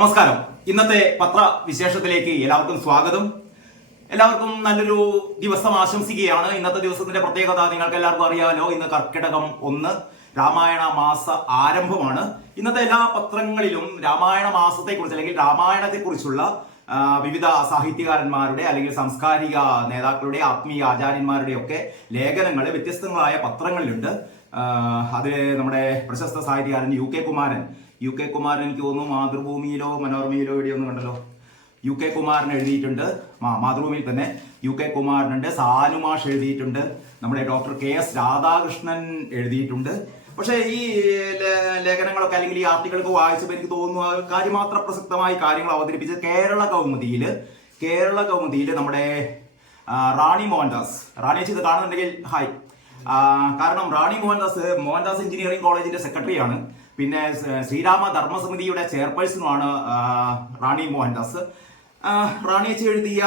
നമസ്കാരം. ഇന്നത്തെ പത്രവിശേഷത്തിലേക്ക് എല്ലാവർക്കും സ്വാഗതം. എല്ലാവർക്കും നല്ലൊരു ദിവസം ആശംസിക്കുകയാണ്. ഇന്നത്തെ ദിവസത്തിന്റെ പ്രത്യേകത നിങ്ങൾക്ക് എല്ലാവർക്കും അറിയാലോ. ഇന്ന് കർക്കിടകം 1 രാമായണ മാസ ആരംഭമാണ്. ഇന്നത്തെ എല്ലാ പത്രങ്ങളിലും രാമായണ മാസത്തെക്കുറിച്ച് അല്ലെങ്കിൽ രാമായണത്തെക്കുറിച്ചുള്ള വിവിധ സാഹിത്യകാരന്മാരുടെ അല്ലെങ്കിൽ സാംസ്കാരിക നേതാക്കളുടെ ആത്മീയ ആചാര്യന്മാരുടെ ഒക്കെ ലേഖനങ്ങൾ വ്യത്യസ്തങ്ങളായ പത്രങ്ങളിലുണ്ട്. അതിൽ നമ്മുടെ പ്രശസ്ത സാഹിത്യകാരൻ യു കെ കുമാരൻ എനിക്ക് തോന്നുന്നു മാതൃഭൂമിയിലോ മനോരമയിലോ എവിടെയൊന്നും കണ്ടല്ലോ. യു കെ കുമാരൻ എഴുതിയിട്ടുണ്ട്. മാതൃഭൂമിയിൽ തന്നെ യു കെ കുമാരനുണ്ട്. സാനുമാഷ് എഴുതിയിട്ടുണ്ട്. നമ്മുടെ ഡോക്ടർ KS രാധാകൃഷ്ണൻ എഴുതിയിട്ടുണ്ട്. പക്ഷേ ഈ ലേഖനങ്ങളൊക്കെ അല്ലെങ്കിൽ ഈ ആർട്ടിക്കിളൊക്കെ വായിച്ചപ്പോൾ എനിക്ക് തോന്നുന്നു കാര്യമാത്ര പ്രസക്തമായ കാര്യങ്ങൾ അവതരിപ്പിച്ചത് കേരള കൗമുദിയിൽ നമ്മുടെ റാണി മോഹൻദാസ്. റാണിയെ ഇത് കാണുന്നുണ്ടെങ്കിൽ ഹായ്. കാരണം റാണി മോഹൻദാസ് എഞ്ചിനീയറിംഗ് കോളേജിന്റെ സെക്രട്ടറിയാണ്. പിന്നെ ശ്രീരാമ ധർമ്മസമിതിയുടെ ചെയർപേഴ്സണുമാണ് റാണി മോഹൻദാസ്. റാണിയച്ചി എഴുതിയ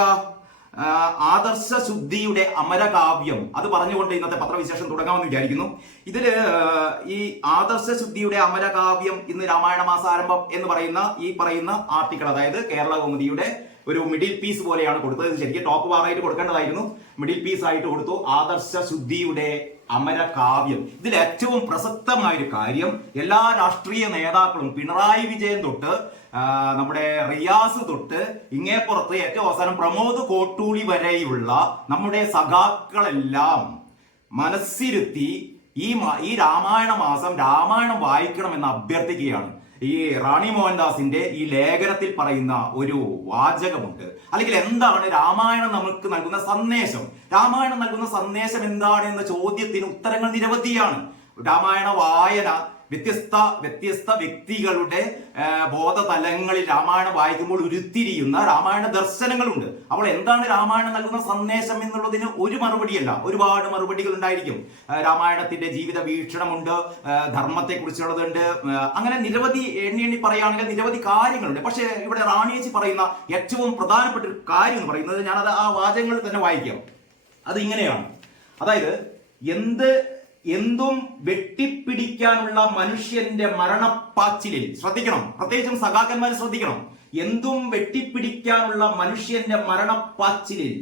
ആദർശ ശുദ്ധിയുടെ അമരകാവ്യം അത് പറഞ്ഞുകൊണ്ട് ഇന്നത്തെ പത്രവിശേഷം തുടങ്ങാമെന്ന് വിചാരിക്കുന്നു. ഇതില് ഈ ആദർശ ശുദ്ധിയുടെ അമരകാവ്യം ഇന്ന് രാമായണ മാസാരംഭം എന്ന് പറയുന്ന ആർട്ടിക്കിൾ, അതായത് കേരള കൗമുദിയുടെ ഒരു മിഡിൽ പീസ് പോലെയാണ് കൊടുത്തത്. ശരിക്കും ടോപ്പ് വാറായിട്ട് കൊടുക്കേണ്ടതായിരുന്നു, മിഡിൽ പീസ് ആയിട്ട് കൊടുത്തു. ആദർശ ശുദ്ധിയുടെ അമരകാവ്യം. ഇതിൽ ഏറ്റവും പ്രസക്തമായ ഒരു കാര്യം, എല്ലാ രാഷ്ട്രീയ നേതാക്കളും പിണറായി വിജയൻ തൊട്ട് നമ്മുടെ റിയാസ് തൊട്ട് ഇങ്ങേപ്പുറത്ത് ഏറ്റവും അവസാനം പ്രമോദ് കോട്ടൂളി വരെയുള്ള നമ്മുടെ സഖാക്കളെല്ലാം മനസ്സിരുത്തി ഈ രാമായണ മാസം രാമായണം വായിക്കണമെന്ന് അഭ്യർത്ഥിക്കുകയാണ്. ഈ റാണി മോഹൻദാസിന്റെ ഈ ലേഖനത്തിൽ പറയുന്ന ഒരു വാചകമുണ്ട്. അല്ലെങ്കിൽ എന്താണ് രാമായണം നമുക്ക് നൽകുന്ന സന്ദേശം? രാമായണം നൽകുന്ന സന്ദേശം എന്താണ് എന്ന ചോദ്യത്തിന് ഉത്തരങ്ങൾ നിരവധിയാണ്. രാമായണ വായന വ്യത്യസ്ത വ്യക്തികളുടെ ബോധതലങ്ങളിൽ രാമായണം വായിക്കുമ്പോൾ ഉരുത്തിരിയുന്ന രാമായണ ദർശനങ്ങളുണ്ട്. അപ്പോൾ എന്താണ് രാമായണം നൽകുന്ന സന്ദേശം എന്നുള്ളതിന് ഒരു മറുപടിയല്ല, ഒരുപാട് മറുപടികൾ ഉണ്ടായിരിക്കും. രാമായണത്തിന്റെ ജീവിത വീക്ഷണമുണ്ട്, ധർമ്മത്തെ കുറിച്ചുള്ളതുണ്ട്, അങ്ങനെ നിരവധി എണ്ണി പറയുകയാണെങ്കിൽ നിരവധി കാര്യങ്ങളുണ്ട്. പക്ഷേ ഇവിടെ റാണിയേച്ചി പറയുന്ന ഏറ്റവും പ്രധാനപ്പെട്ട ഒരു കാര്യം എന്ന് പറയുന്നത്, ഞാനത് ആ വാചകങ്ങളിൽ തന്നെ വായിക്കാം. അത് ഇങ്ങനെയാണ്. അതായത് എന്തും വെട്ടിപ്പിടിക്കാനുള്ള മനുഷ്യന്റെ മരണപ്പാച്ചിലിൽ ശ്രദ്ധിക്കണം, പ്രത്യേകിച്ചും സഖാക്കന്മാർ ശ്രദ്ധിക്കണം. എന്തും വെട്ടിപ്പിടിക്കാനുള്ള മനുഷ്യന്റെ മരണപ്പാച്ചിലിൽ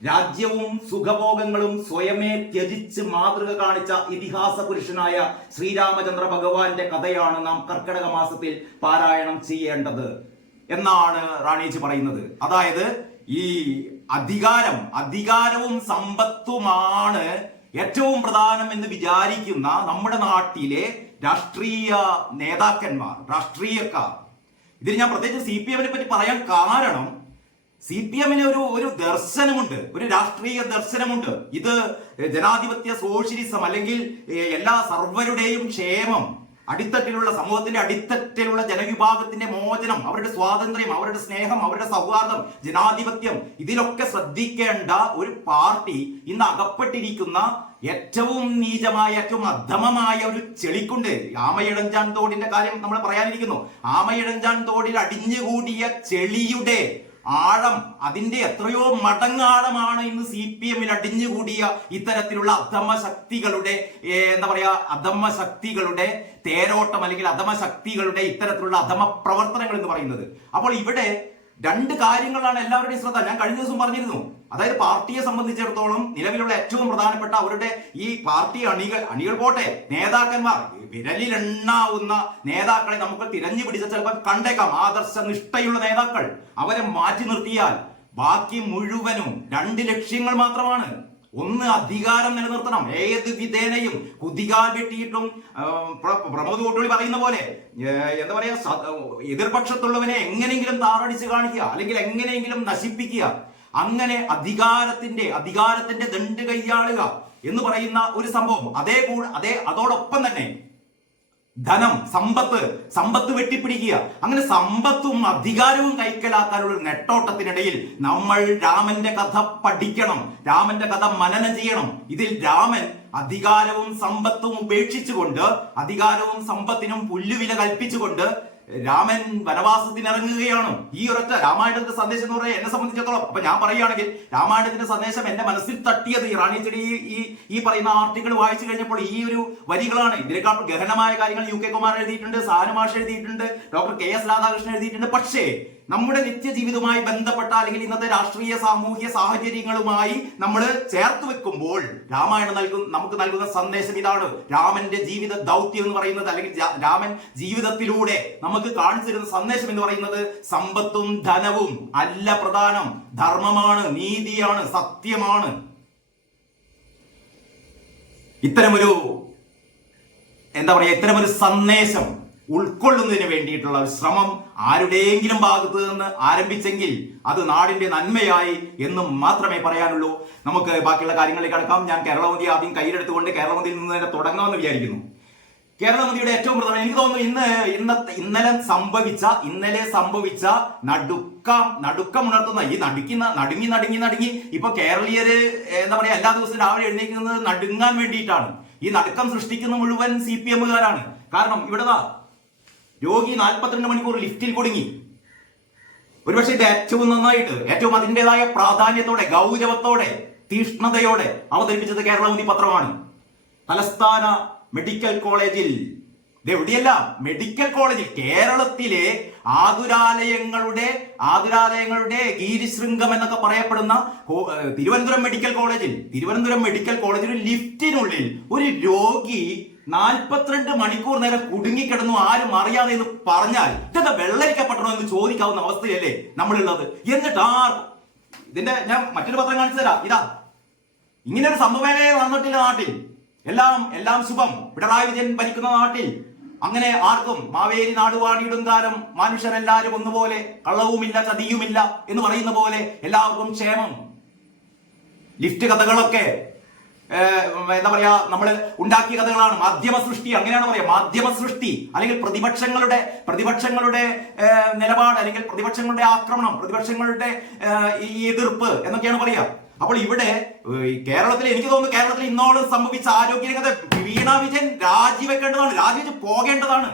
രാജ്യവും സുഖഭോഗങ്ങളും സ്വയമേ ത്യജിച്ച് മാതൃക കാണിച്ച ഇതിഹാസ പുരുഷനായ ശ്രീരാമചന്ദ്ര ഭഗവാന്റെ കഥയാണ് നാം കർക്കിടക മാസത്തിൽ പാരായണം ചെയ്യേണ്ടത് എന്നാണ് റാണിയേച്ചി പറയുന്നത്. അതായത് ഈ അധികാരവും സമ്പത്തുമാണ് ഏറ്റവും പ്രധാനം എന്ന് വിചാരിക്കുന്ന നമ്മുടെ നാട്ടിലെ രാഷ്ട്രീയ നേതാക്കന്മാർ, രാഷ്ട്രീയക്കാർ, ഇതിൽ ഞാൻ പ്രത്യേകിച്ച് CPM പറ്റി പറയാൻ കാരണം, CPM ഒരു ദർശനമുണ്ട്, ഒരു രാഷ്ട്രീയ ദർശനമുണ്ട്. ഇത് ജനാധിപത്യ സോഷ്യലിസം അല്ലെങ്കിൽ എല്ലാ സർവരുടെയും ക്ഷേമം, അടിത്തട്ടിലുള്ള സമൂഹത്തിന്റെ അടിത്തട്ടിലുള്ള ജനവിഭാഗത്തിന്റെ മോചനം, അവരുടെ സ്വാതന്ത്ര്യം, അവരുടെ സ്നേഹം, അവരുടെ സൗഹാർദ്ദം, ജനാധിപത്യം, ഇതിലൊക്കെ ശ്രദ്ധിക്കേണ്ട ഒരു പാർട്ടി ഇന്ന് അകപ്പെട്ടിരിക്കുന്ന ഏറ്റവും നീചമായ ഏറ്റവും അധമമായ ഒരു ചെളിക്കുണ്ട്. ആമയിഴഞ്ചാൻ തോടിന്റെ കാര്യം നമ്മൾ പറയാനിരിക്കുന്നു. ആമയിഴഞ്ചാൻ തോടിൽ അടിഞ്ഞുകൂടിയ ചെളിയുടെ ആഴം, അതിന്റെ എത്രയോ മടങ്ങാഴമാണ് ഇന്ന് CPM അടിഞ്ഞുകൂടിയ ഇത്തരത്തിലുള്ള അധമശക്തികളുടെ അധമശക്തികളുടെ തേരോട്ടം അല്ലെങ്കിൽ അധമശക്തികളുടെ ഇത്തരത്തിലുള്ള അധമ പ്രവർത്തനങ്ങൾ എന്ന് പറയുന്നത്. അപ്പോൾ ഇവിടെ രണ്ട് കാര്യങ്ങളാണ് എല്ലാവരുടെയും ശ്രദ്ധ. ഞാൻ കഴിഞ്ഞ ദിവസം പറഞ്ഞിരുന്നു, അതായത് പാർട്ടിയെ സംബന്ധിച്ചിടത്തോളം നിലവിലുള്ള ഏറ്റവും പ്രധാനപ്പെട്ട അവരുടെ ഈ പാർട്ടി അണികൾ പോട്ടെ, നേതാക്കന്മാർ, വിരലിലെണ്ണാവുന്ന നേതാക്കളെ നമുക്ക് തിരഞ്ഞു പിടിച്ച ചിലപ്പോൾ കണ്ടേക്കാം, ആദർശ നിഷ്ഠയുള്ള നേതാക്കൾ. അവരെ മാറ്റി നിർത്തിയാൽ ബാക്കി മുഴുവനും രണ്ട് ലക്ഷ്യങ്ങൾ മാത്രമാണ്. ഒന്ന്, അധികാരം നിലനിർത്തണം. ഏത് വിധേനയും കുതികാൽ വെട്ടിയിട്ടും പ്രമോദ് കോട്ടൂളി പറയുന്ന പോലെ എതിർപക്ഷത്തുള്ളവനെ എങ്ങനെയെങ്കിലും താറടിച്ച് കാണിക്കുക, അല്ലെങ്കിൽ എങ്ങനെയെങ്കിലും നശിപ്പിക്കുക. അങ്ങനെ അധികാരത്തിന്റെ ദണ്ട് കൈയാളുക എന്ന് പറയുന്ന ഒരു സംഭവം. അതോടൊപ്പം തന്നെ ധനം, സമ്പത്ത് വെട്ടിപ്പിടിക്കുക. അങ്ങനെ സമ്പത്തും അധികാരവും കൈക്കലാക്കാനുള്ള ഒരു നെട്ടോട്ടത്തിനിടയിൽ നമ്മൾ രാമന്റെ കഥ പഠിക്കണം, രാമന്റെ കഥ മനനം ചെയ്യണം. ഇതിൽ രാമൻ അധികാരവും സമ്പത്തും ഉപേക്ഷിച്ചുകൊണ്ട്, അധികാരവും സമ്പത്തിനും പുല്ലുവില കൽപ്പിച്ചുകൊണ്ട് രാമൻ വനവാസത്തിന് ഇറങ്ങുകയാണ്. ഈ ഒരൊറ്റ രാമായണത്തിന്റെ സന്ദേശം എന്ന് പറയാൻ എന്നെ സംബന്ധിച്ചിടത്തോളം, അപ്പൊ ഞാൻ പറയുകയാണെങ്കിൽ രാമായണത്തിന്റെ സന്ദേശം എന്റെ മനസ്സിൽ തട്ടിയത് ഈ റാണി ചെടി ഈ പറയുന്ന ആർട്ടിക്കിൾ വായിച്ചു കഴിഞ്ഞപ്പോൾ ഈ ഒരു വരികളാണ്. ഇതിനേക്കാൾ ഗഹനമായ കാര്യങ്ങൾ UK കുമാർ എഴുതിയിട്ടുണ്ട്, സാനുമാഷ് എഴുതിയിട്ടുണ്ട്, ഡോക്ടർ KS രാധാകൃഷ്ണൻ എഴുതിയിട്ടുണ്ട്. പക്ഷേ നമ്മുടെ നിത്യജീവിതവുമായി ബന്ധപ്പെട്ട അല്ലെങ്കിൽ ഇന്നത്തെ രാഷ്ട്രീയ സാമൂഹ്യ സാഹചര്യങ്ങളുമായി നമ്മൾ ചേർത്ത് വെക്കുമ്പോൾ രാമായണം നമുക്ക് നൽകുന്ന സന്ദേശം ഇതാണ്. രാമന്റെ ജീവിത ദൗത്യം എന്ന് പറയുന്നത്, അല്ലെങ്കിൽ രാമൻ ജീവിതത്തിലൂടെ നമുക്ക് കാണിച്ചു തരുന്ന സന്ദേശം എന്ന് പറയുന്നത് സമ്പത്തും ധനവും അല്ല പ്രധാനം, ധർമ്മമാണ്, നീതിയാണ്, സത്യമാണ്. ഇത്തരമൊരു ഇത്തരമൊരു സന്ദേശം ഉൾക്കൊള്ളുന്നതിന് വേണ്ടിയിട്ടുള്ള ശ്രമം ആരുടെയെങ്കിലും ഭാഗത്ത് നിന്ന് ആരംഭിച്ചെങ്കിൽ അത് നാടിന്റെ നന്മയായി എന്ന് മാത്രമേ പറയാനുള്ളൂ. നമുക്ക് ബാക്കിയുള്ള കാര്യങ്ങളിലേക്ക് കടക്കാം. ഞാൻ കേരളമതി ആദ്യം കയ്യിലെടുത്തുകൊണ്ട് കേരളമതിയിൽ നിന്ന് തന്നെ തുടങ്ങാമെന്ന് വിചാരിക്കുന്നു. കേരളമതിയുടെ ഏറ്റവും പ്രധാനം എനിക്ക് തോന്നുന്നു ഇന്നലെ സംഭവിച്ച നടുക്കമുണർത്തുന്ന ഈ നടുങ്ങി ഇപ്പൊ കേരളീയര് എല്ലാ ദിവസവും രാവിലെ എഴുന്നേക്കുന്നത് നടുങ്ങാൻ വേണ്ടിയിട്ടാണ്. ഈ നടുക്കം സൃഷ്ടിക്കുന്ന മുഴുവൻ CPM-കാരാണ്. കാരണം ഇവിടെ രോഗി 42 മണിക്കൂർ ലിഫ്റ്റിൽ കുടുങ്ങി. ഒരുപക്ഷെ ഇത് ഏറ്റവും നന്നായിട്ട്, ഏറ്റവും അതിൻ്റെതായ പ്രാധാന്യത്തോടെ, ഗൗരവത്തോടെ, തീഷ്ണതയോടെ അവതരിപ്പിച്ചത് കേരളമതി പത്രമാണ്. തലസ്ഥാന മെഡിക്കൽ കോളേജിൽ, എവിടെയല്ല മെഡിക്കൽ കോളേജിൽ, കേരളത്തിലെ ആതുരാലയങ്ങളുടെ ഗീരിശൃംഗം എന്നൊക്കെ പറയപ്പെടുന്ന തിരുവനന്തപുരം മെഡിക്കൽ കോളേജിൽ ലിഫ്റ്റിനുള്ളിൽ ഒരു രോഗി 42 മണിക്കൂർ നേരം കുടുങ്ങിക്കിടന്നു, ആരും അറിയാതെ എന്ന് പറഞ്ഞാൽ ഇതെന്താ വെള്ളരിക്കപ്പെടണോ എന്ന് ചോദിക്കാവുന്ന അവസ്ഥയല്ലേ നമ്മളുള്ളത്. എന്നിട്ട് ഇതിന്റെ ഞാൻ മറ്റൊരു പത്രം കാണിച്ചു തരാം. ഇതാ, ഇങ്ങനെ ഒരു സംഭവമേ നടന്നിട്ടില്ല നാട്ടിൽ. എല്ലാം ശുഭം, പിണറായി വിജയൻ ഭരിക്കുന്ന നാട്ടിൽ അങ്ങനെ ആർക്കും മാവേലി നാടുവാണിയിടും കാലം മനുഷ്യരെല്ലാരും ഒന്നുപോലെ, കള്ളവുമില്ല ചതിയുമില്ല എന്ന് പറയുന്ന പോലെ എല്ലാവർക്കും ക്ഷേമം. ലിഫ്റ്റ് കഥകളൊക്കെ നമ്മൾ ഉണ്ടാക്കിയ കഥകളാണ്. മാധ്യമ സൃഷ്ടി, അങ്ങനെയാണ് പറയാ, മാധ്യമ സൃഷ്ടി, അല്ലെങ്കിൽ പ്രതിപക്ഷങ്ങളുടെ നിലപാട്, അല്ലെങ്കിൽ പ്രതിപക്ഷങ്ങളുടെ ആക്രമണം, പ്രതിപക്ഷങ്ങളുടെ ഈ എതിർപ്പ് എന്നൊക്കെയാണ് പറയാ. അപ്പോൾ ഇവിടെ എനിക്ക് തോന്നുന്നു കേരളത്തിൽ ഇന്നോളം സംഭവിച്ച ആരോഗ്യരംഗത്തെ വീണ വിജയൻ രാജിവെച്ച് പോകേണ്ടതാണ്.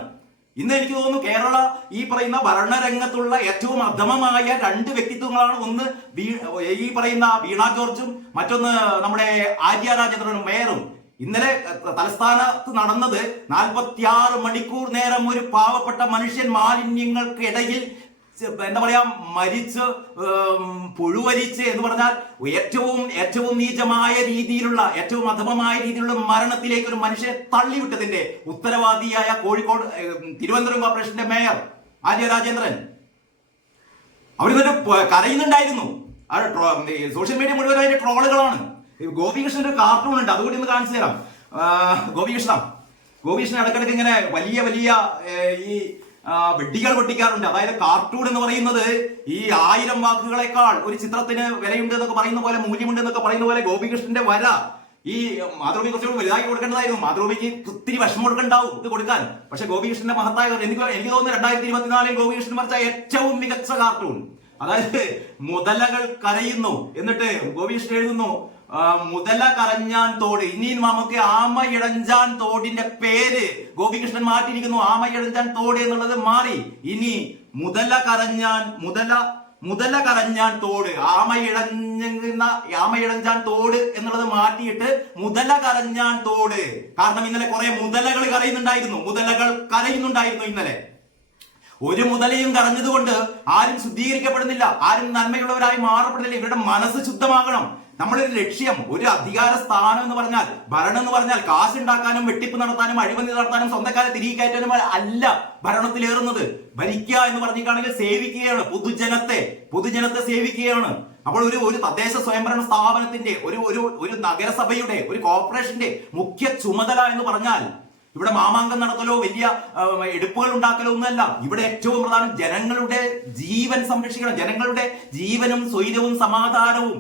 ഇന്ന് എനിക്ക് തോന്നുന്നു കേരള ഈ പറയുന്ന ഭരണരംഗത്തുള്ള ഏറ്റവും അധമമായ 2 വ്യക്തിത്വങ്ങളാണ്. ഒന്ന് ഈ പറയുന്ന വീണ ജോർജും, മറ്റൊന്ന് നമ്മുടെ ആര്യ രാജേന്ദ്രനും, മേയറും. ഇന്നലെ തലസ്ഥാനത്ത് നടന്നത് 46 മണിക്കൂർ നേരം ഒരു പാവപ്പെട്ട മനുഷ്യൻ മാലിന്യങ്ങൾക്കിടയിൽ മരിച്ച് പുഴുവരിച്ച് എന്ന് പറഞ്ഞാൽ ഏറ്റവും നീചമായ രീതിയിലുള്ള, ഏറ്റവും അധമമായ രീതിയിലുള്ള മരണത്തിലേക്ക് ഒരു മനുഷ്യനെ തള്ളിവിട്ടതിന്റെ ഉത്തരവാദിയായ തിരുവനന്തപുരം കോർപ്പറേഷന്റെ മേയർ ആര്യ രാജേന്ദ്രൻ അവരിന്നിട്ട് കരയുന്നുണ്ടായിരുന്നു. സോഷ്യൽ മീഡിയ മുഴുവൻ അതിന്റെ ട്രോളുകളാണ്. ഗോപികൃഷ്ണന്റെ ഒരു കാർട്ടൂൺ ഉണ്ട്, അതുകൂടി ഒന്ന് കാണിച്ചു തരാം. ഗോപികൃഷ്ണൻ ഇടക്കിടക്ക് ഇങ്ങനെ വലിയ ഈ വെഡികൾ പൊട്ടിക്കാറുണ്ട്. അതായത് കാർട്ടൂൺ എന്ന് പറയുന്നത് ഈ 1000 വാക്കുകളെക്കാൾ ഒരു ചിത്രത്തിന് വിലയുണ്ട് എന്നൊക്കെ പറയുന്ന പോലെ, മൂല്യമുണ്ട് എന്നൊക്കെ പറയുന്ന പോലെ ഗോപികൃഷ്ണന്റെ വര ഈ മാതൃഭൂമി കുറച്ചുകൂടി വലുതായി കൊടുക്കേണ്ടതായിരുന്നു. മാതൃഭൂമിക്ക് ഒത്തിരി വിഷമം കൊടുക്കണ്ടാവും ഇത് കൊടുക്കാൻ. പക്ഷെ ഗോപികൃഷ്ണന്റെ മഹത്തായ, എനിക്ക് തോന്നുന്നു 2024 ഗോപികൃഷ്ണൻ വരച്ച ഏറ്റവും മികച്ച കാർട്ടൂൺ. അതായത് മുതലകൾ കരയുന്നു, എന്നിട്ട് ഗോപികൃഷ്ണൻ എഴുതുന്നു, മുതല കരഞ്ഞാൻ തോട്. ഇനി നമുക്ക് ആമയിഴഞ്ചാൻ തോടിന്റെ പേര് ഗോപികൃഷ്ണൻ മാറ്റിയിരിക്കുന്നു. ആമയിഴഞ്ചാൻ തോട് എന്നുള്ളത് മാറി. ഇനി മുതല കരഞ്ഞാൻ തോട്, ആമയിഴഞ്ചാൻ തോട് എന്നുള്ളത് മാറ്റിയിട്ട് മുതല കരഞ്ഞാൻ തോട്. കാരണം ഇന്നലെ കുറെ മുതലകൾ കരയുന്നുണ്ടായിരുന്നു ഇന്നലെ. ഒരു മുതലയും കരഞ്ഞതുകൊണ്ട് ആരും ശുദ്ധീകരിക്കപ്പെടുന്നില്ല, ആരും നന്മയുള്ളവരായി മാറപ്പെടുന്നില്ല. ഇവരുടെ മനസ്സ് ശുദ്ധമാകണം. നമ്മളൊരു ലക്ഷ്യം, ഒരു അധികാര സ്ഥാനം എന്ന് പറഞ്ഞാൽ, ഭരണം എന്ന് പറഞ്ഞാൽ കാശുണ്ടാക്കാനും വെട്ടിപ്പ് നടത്താനും അഴിമതി നടത്താനും സ്വന്തക്കാരെ തിരികെ കയറ്റാനും അല്ല ഭരണത്തിലേറുന്നത്. ഭരിക്കുക എന്ന് പറഞ്ഞിട്ടാണെങ്കിൽ സേവിക്കുകയാണ്, പൊതുജനത്തെ സേവിക്കുകയാണ്. അപ്പോൾ ഒരു തദ്ദേശ സ്വയംഭരണ സ്ഥാപനത്തിന്റെ, ഒരു നഗരസഭയുടെ, ഒരു കോർപ്പറേഷന്റെ മുഖ്യ ചുമതല എന്ന് പറഞ്ഞാൽ ഇവിടെ മാമാങ്കം നടത്തലോ വലിയ എടുപ്പുകൾ ഉണ്ടാക്കലോ ഒന്നുമല്ല. ഇവിടെ ഏറ്റവും പ്രധാനം ജനങ്ങളുടെ ജീവൻ സംരക്ഷിക്കണം, ജനങ്ങളുടെ ജീവനും സ്വൈരവും സമാധാനവും.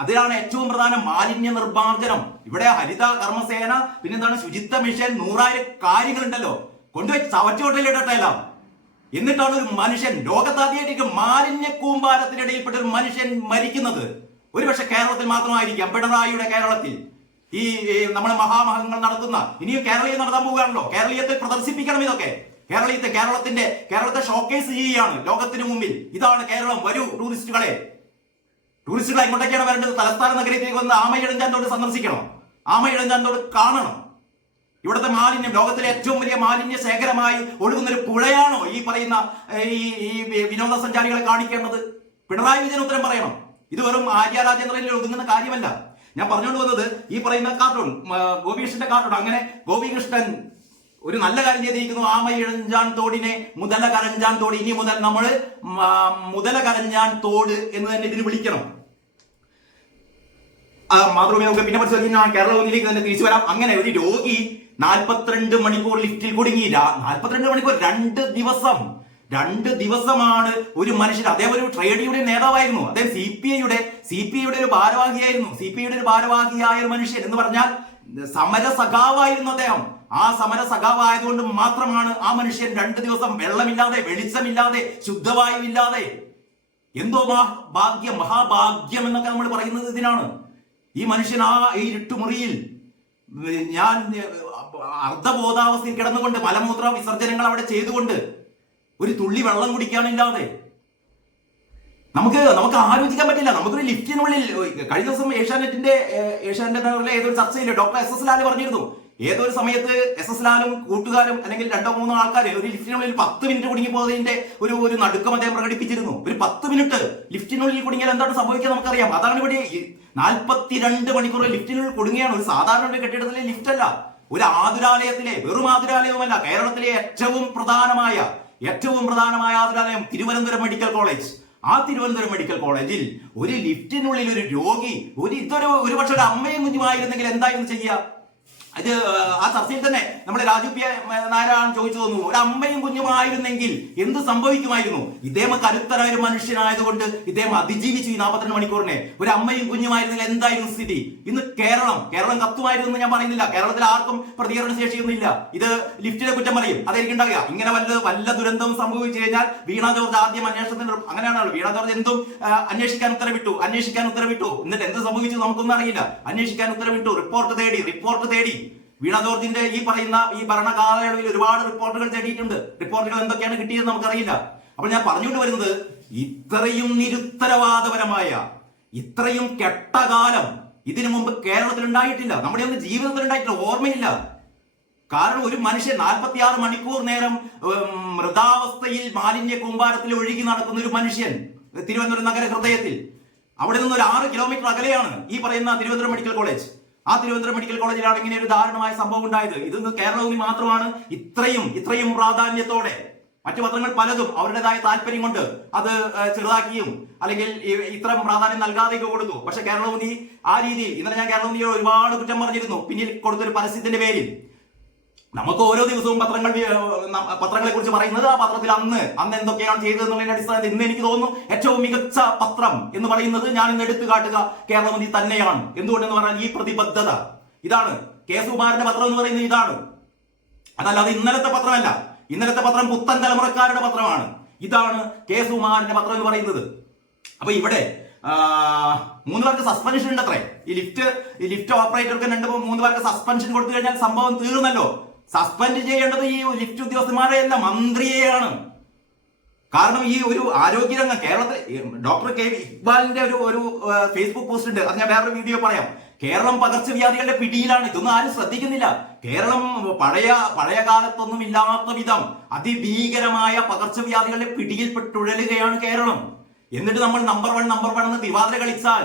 അതിലാണ് ഏറ്റവും പ്രധാനം. മാലിന്യ നിർമ്മാർജ്ജനം, ഇവിടെ ഹരിത കർമ്മസേന, പിന്നെന്താണ് ശുചിത്വ മിഷൻ, 100,000 കാര്യങ്ങളുണ്ടല്ലോ. കൊണ്ടുപോയി ചവറ്റുകൊട്ടയിലിടട്ടെ എല്ലാം. എന്നിട്ടാണ് ഒരു മനുഷ്യൻ, ലോകത്താദ്യമായിട്ട് മാലിന്യ കൂമ്പാരത്തിനിടയിൽപ്പെട്ട ഒരു മനുഷ്യൻ മരിക്കുന്നത്. ഒരുപക്ഷെ കേരളത്തിൽ മാത്രമായിരിക്കാം, പിണറായിയുടെ കേരളത്തിൽ. ഈ നമ്മളെ മഹാമഹങ്ങൾ നടത്തുന്ന, ഇനിയും കേരളീയം നടത്താൻ പോവുകയാണല്ലോ. കേരളീയത്തെ പ്രദർശിപ്പിക്കണം. ഇതൊക്കെ കേരളത്തെ ഷോക്കേസ് ചെയ്യുകയാണ് ലോകത്തിന് മുമ്പിൽ. ഇതാണ് കേരളം, വരൂ ടൂറിസ്റ്റുകളെ എങ്ങോട്ടൊക്കെയാണ് വരേണ്ടത്? തലസ്ഥാന നഗരത്തിലേക്ക് വന്ന് ആമയിഴഞ്ചാന്തോട് സന്ദർശിക്കണം, ആമയിഴഞ്ചാന്തോട് കാണണം. ഇവിടുത്തെ മാലിന്യം ലോകത്തിലെ ഏറ്റവും വലിയ മാലിന്യ ശേഖരമായി ഒഴുകുന്നൊരു പുഴയാണോ ഈ പറയുന്ന ഈ വിനോദസഞ്ചാരികളെ കാണിക്കേണ്ടത്? പിണറായി വിജയൻ ഉത്തരം പറയണം. ഇത് വെറും ആര്യ രാജേന്ദ്രനിൽ ഒതുങ്ങുന്ന കാര്യമല്ല. ഞാൻ പറഞ്ഞുകൊണ്ട് വന്നത് ഈ പറയുന്ന കാർട്ടൂൺ, ഗോപികൃഷ്ണന്റെ കാർട്ടൂൺ. അങ്ങനെ ഗോപികൃഷ്ണൻ ഒരു നല്ല കാര്യം ചെയ്തിരിക്കുന്നു. ആമയിഴഞ്ചാൻ തോടിനെ മുതല കരഞ്ചാൻ തോട്, ഇനി മുതൽ നമ്മൾ മുതല കരഞ്ഞാൻ തോട് എന്ന് തന്നെ ഇതിന് വിളിക്കണം. മാതൃഭൂമി നമുക്ക് പിന്നെ പരിശോധിച്ച് കേരള ഒന്നിലേക്ക് തന്നെ തിരിച്ചു വരാം. അങ്ങനെ ഒരു രോഗി 42 മണിക്കൂർ ലിഫ്റ്റിൽ കുടുങ്ങിയില്ല. 42 മണിക്കൂർ, 2 ദിവസമാണ് ഒരു മനുഷ്യൻ. അദ്ദേഹം ഒരു ട്രേഡ് യൂണിയൻ നേതാവായിരുന്നു. അദ്ദേഹം സി പി ഐയുടെ ഒരു ഭാരവാഹിയായിരുന്നു. സി പി ഐയുടെ ഒരു ഭാരവാഹിയായ ഒരു മനുഷ്യൻ എന്ന് പറഞ്ഞാൽ സമര സഖാവായിരുന്നു അദ്ദേഹം. ആ സമര സഖാവായതുകൊണ്ട് മാത്രമാണ് ആ മനുഷ്യൻ 2 ദിവസം വെള്ളമില്ലാതെ, വെളിച്ചമില്ലാതെ, ശുദ്ധവായുവില്ലാതെ, എന്തോ ഭാഗ്യം, മഹാഭാഗ്യം എന്നൊക്കെ നമ്മൾ പറയുന്നത് ഇതിനാണ്. ഈ മനുഷ്യൻ ആ ഇരുട്ടുമുറിയിൽ ഞാൻ അർദ്ധബോധാവസ്ഥയിൽ കിടന്നുകൊണ്ട് മലമൂത്ര വിസർജനങ്ങൾ അവിടെ ചെയ്തുകൊണ്ട് ഒരു തുള്ളി വെള്ളം കുടിക്കാനില്ലാതെ നമുക്ക് ആലോചിക്കാൻ പറ്റില്ല. നമുക്കൊരു ലിഫ്റ്റിനുള്ളിൽ കഴിഞ്ഞ ദിവസം ഏഷ്യാനെറ്റിന്റെ ഏതൊരു ചർച്ചയിൽ ഡോക്ടർ എസ് ലാൽ പറഞ്ഞിരുന്നു, ഏതൊരു സമയത്ത് എസ് ലാലും കൂട്ടുകാരും അല്ലെങ്കിൽ 2-3 ആൾക്കാർ ഒരു ലിഫ്റ്റിനുള്ളിൽ 10 മിനിറ്റ് കുടുങ്ങി പോകുന്നതിന്റെ ഒരു നടുക്കം അദ്ദേഹം പ്രകടിപ്പിച്ചിരുന്നു. ഒരു 10 മിനിറ്റ് ലിഫ്റ്റിനുള്ളിൽ കുടുങ്ങിയാൽ എന്താണ് സംഭവിക്കുക നമുക്കറിയാം. അതാണ് ഇവിടെ 42 മണിക്കൂർ ലിഫ്റ്റിനുള്ളിൽ കുടുങ്ങിയാണ്. ഒരു സാധാരണ ഒരു കെട്ടിടത്തിലെ ലിഫ്റ്റ് അല്ല, ഒരു ആതുരാലയത്തിലെ, വെറും ആതുരാലയവുമല്ല, കേരളത്തിലെ ഏറ്റവും പ്രധാനമായ ആതുരാലയം തിരുവനന്തപുരം മെഡിക്കൽ കോളേജ്. ആ തിരുവനന്തപുരം മെഡിക്കൽ കോളേജിൽ ഒരു ലിഫ്റ്റിനുള്ളിൽ ഒരു രോഗി, ഒരു പക്ഷെ ഒരു അമ്മയും കുഞ്ഞുമായിരുന്നെങ്കിൽ എന്തായിരുന്നു ചെയ്യുക? ഇത് ആ ചർച്ചയിൽ തന്നെ നമ്മുടെ രാജു പി നാരായണൻ ചോദിച്ചു തോന്നുന്നു, ഒരു അമ്മയും കുഞ്ഞുമായിരുന്നെങ്കിൽ എന്ത് സംഭവിക്കുമായിരുന്നു? ഇദ്ദേഹം കരുത്തരായ ഒരു മനുഷ്യനായതുകൊണ്ട് ഇദ്ദേഹം അതിജീവിച്ചു ഈ 42 മണിക്കൂറിനെ. ഒരു അമ്മയും കുഞ്ഞുമായിരുന്നെങ്കിൽ എന്തായിരുന്നു സ്ഥിതി? ഇന്ന് കേരളം കത്തുമായിരുന്നു എന്ന് ഞാൻ പറയുന്നില്ല. കേരളത്തിൽ ആർക്കും പ്രതികരണ ശേഷിയൊന്നുമില്ല. ഇത് ലിഫ്റ്റിലെ കുറ്റം പറയും, അതായിരിക്കും ഉണ്ടാകുക. ഇങ്ങനെ വല്ല ദുരന്തവും സംഭവിച്ചു കഴിഞ്ഞാൽ വീണ ജോർജ് ആദ്യം അന്വേഷണത്തിന്, അങ്ങനെയാണല്ലോ വീണ ജോർജ് എന്തും അന്വേഷിക്കാൻ ഉത്തരവിട്ടു. എന്നിട്ട് എന്ത് സംഭവിച്ചു നമുക്കൊന്നും അറിയില്ല. അന്വേഷിക്കാൻ ഉത്തരവിട്ടു, റിപ്പോർട്ട് തേടി. വീണ ജോർജിന്റെ ഈ ഭരണകാലയളവിൽ ഒരുപാട് റിപ്പോർട്ടുകൾ തേടിയിട്ടുണ്ട്. റിപ്പോർട്ടുകൾ എന്തൊക്കെയാണ് കിട്ടിയത് നമുക്കറിയില്ല. അപ്പോൾ ഞാൻ പറഞ്ഞുകൊണ്ട് വരുന്നത്, ഇത്രയും നിരുത്തരവാദപരമായ, ഇത്രയും കെട്ടകാലം ഇതിനു മുമ്പ് കേരളത്തിൽ ഉണ്ടായിട്ടില്ല, നമ്മുടെ ഒന്നും ജീവിതത്തിൽ ഉണ്ടായിട്ടില്ല, ഓർമ്മയില്ല. കാരണം ഒരു മനുഷ്യൻ 46 മണിക്കൂർ നേരം മൃതാവസ്ഥയിൽ മാലിന്യ കൂമ്പാരത്തിൽ ഒഴുകി നടക്കുന്ന ഒരു മനുഷ്യൻ തിരുവനന്തപുരം നഗര ഹൃദയത്തിൽ, അവിടെ നിന്ന് ഒരു 6 കിലോമീറ്റർ അകലെയാണ് ഈ പറയുന്ന തിരുവനന്തപുരം മെഡിക്കൽ കോളേജ്. ആ തിരുവനന്തപുരം മെഡിക്കൽ കോളേജിലാണ് ഇങ്ങനെ ഒരു ദാരുണമായ സംഭവം ഉണ്ടായത്. ഇതൊന്ന് കേരളത്തിൽ മാത്രമാണ് ഇത്രയും പ്രാധാന്യത്തോടെ. മറ്റു പത്രങ്ങൾ പലതും അവരുടേതായ താല്പര്യം കൊണ്ട് അത് ചെറുതാക്കിയും അല്ലെങ്കിൽ ഇത്രയും പ്രാധാന്യം നൽകാതെയൊക്കെ കൊടുത്തു. പക്ഷെ കേരളമുനി ആ രീതിയിൽ, ഇന്നലെ ഞാൻ കേരളമുനിയോട് ഒരുപാട് കുറ്റം പറഞ്ഞിരുന്നു പിന്നിൽ കൊടുത്തൊരു പരസ്യത്തിന്റെ പേരിൽ. നമുക്ക് ഓരോ ദിവസവും പത്രങ്ങളെ കുറിച്ച് പറയുന്നത്, ആ പത്രത്തിൽ അന്ന് എന്തൊക്കെയാണ് ചെയ്തതെന്നുള്ളതിന്റെ അടിസ്ഥാനത്തിൽ ഇന്ന് എനിക്ക് തോന്നുന്നു ഏറ്റവും മികച്ച പത്രം എന്ന് പറയുന്നത് ഞാൻ ഇന്ന് എടുത്തു കാട്ടുക കേരളമുനി തന്നെയാണ്. എന്തുകൊണ്ടെന്ന് പറഞ്ഞാൽ ഈ പ്രതിബദ്ധത ഇതാണ്. കെ സുകുമാരന്റെ പത്രം എന്ന് പറയുന്നത് ഇതാണ്. അതല്ലാതെ ഇന്നലത്തെ പത്രമല്ല. ഇന്നലത്തെ പത്രം പുത്തൻ തലമുറക്കാരുടെ പത്രമാണ്. ഇതാണ് കെ സുകുമാരന്റെ പത്രം എന്ന് പറയുന്നത്. അപ്പൊ ഇവിടെ 3 പേർക്ക് സസ്പെൻഷൻ ഉണ്ട് അത്രേ. ഈ ലിഫ്റ്റ് ഓപ്പറേറ്റർക്ക് 2-3 പേർക്ക് സസ്പെൻഷൻ കൊടുത്തു കഴിഞ്ഞാൽ സംഭവം തീർന്നല്ലോ. സസ്പെൻഡ് ചെയ്യേണ്ടത് ഈ ലിഫ്റ്റ് ഉദ്യോഗസ്ഥന്മാരെയല്ല, മന്ത്രിയെയാണ്. കാരണം ഈ ഒരു ആരോഗ്യരംഗം കേരളത്തിൽ ഡോക്ടർ കെ ഇക്ബാലിന്റെ ഒരു ഫേസ്ബുക്ക് പോസ്റ്റ് ഉണ്ട്, അത് ഞാൻ വേറൊരു വീഡിയോ പറയാം. കേരളം പകർച്ചവ്യാധികളുടെ പിടിയിലാണ്. ഇതൊന്നും ആരും ശ്രദ്ധിക്കുന്നില്ല. കേരളം പഴയ കാലത്തൊന്നും ഇല്ലാത്ത വിധം അതിഭീകരമായ പകർച്ചവ്യാധികളുടെ പിടിയിൽപ്പെട്ടുഴലുകയാണ് കേരളം. എന്നിട്ട് നമ്മൾ നമ്പർ വൺ എന്ന് തിരുവാതിര കളിച്ചാൽ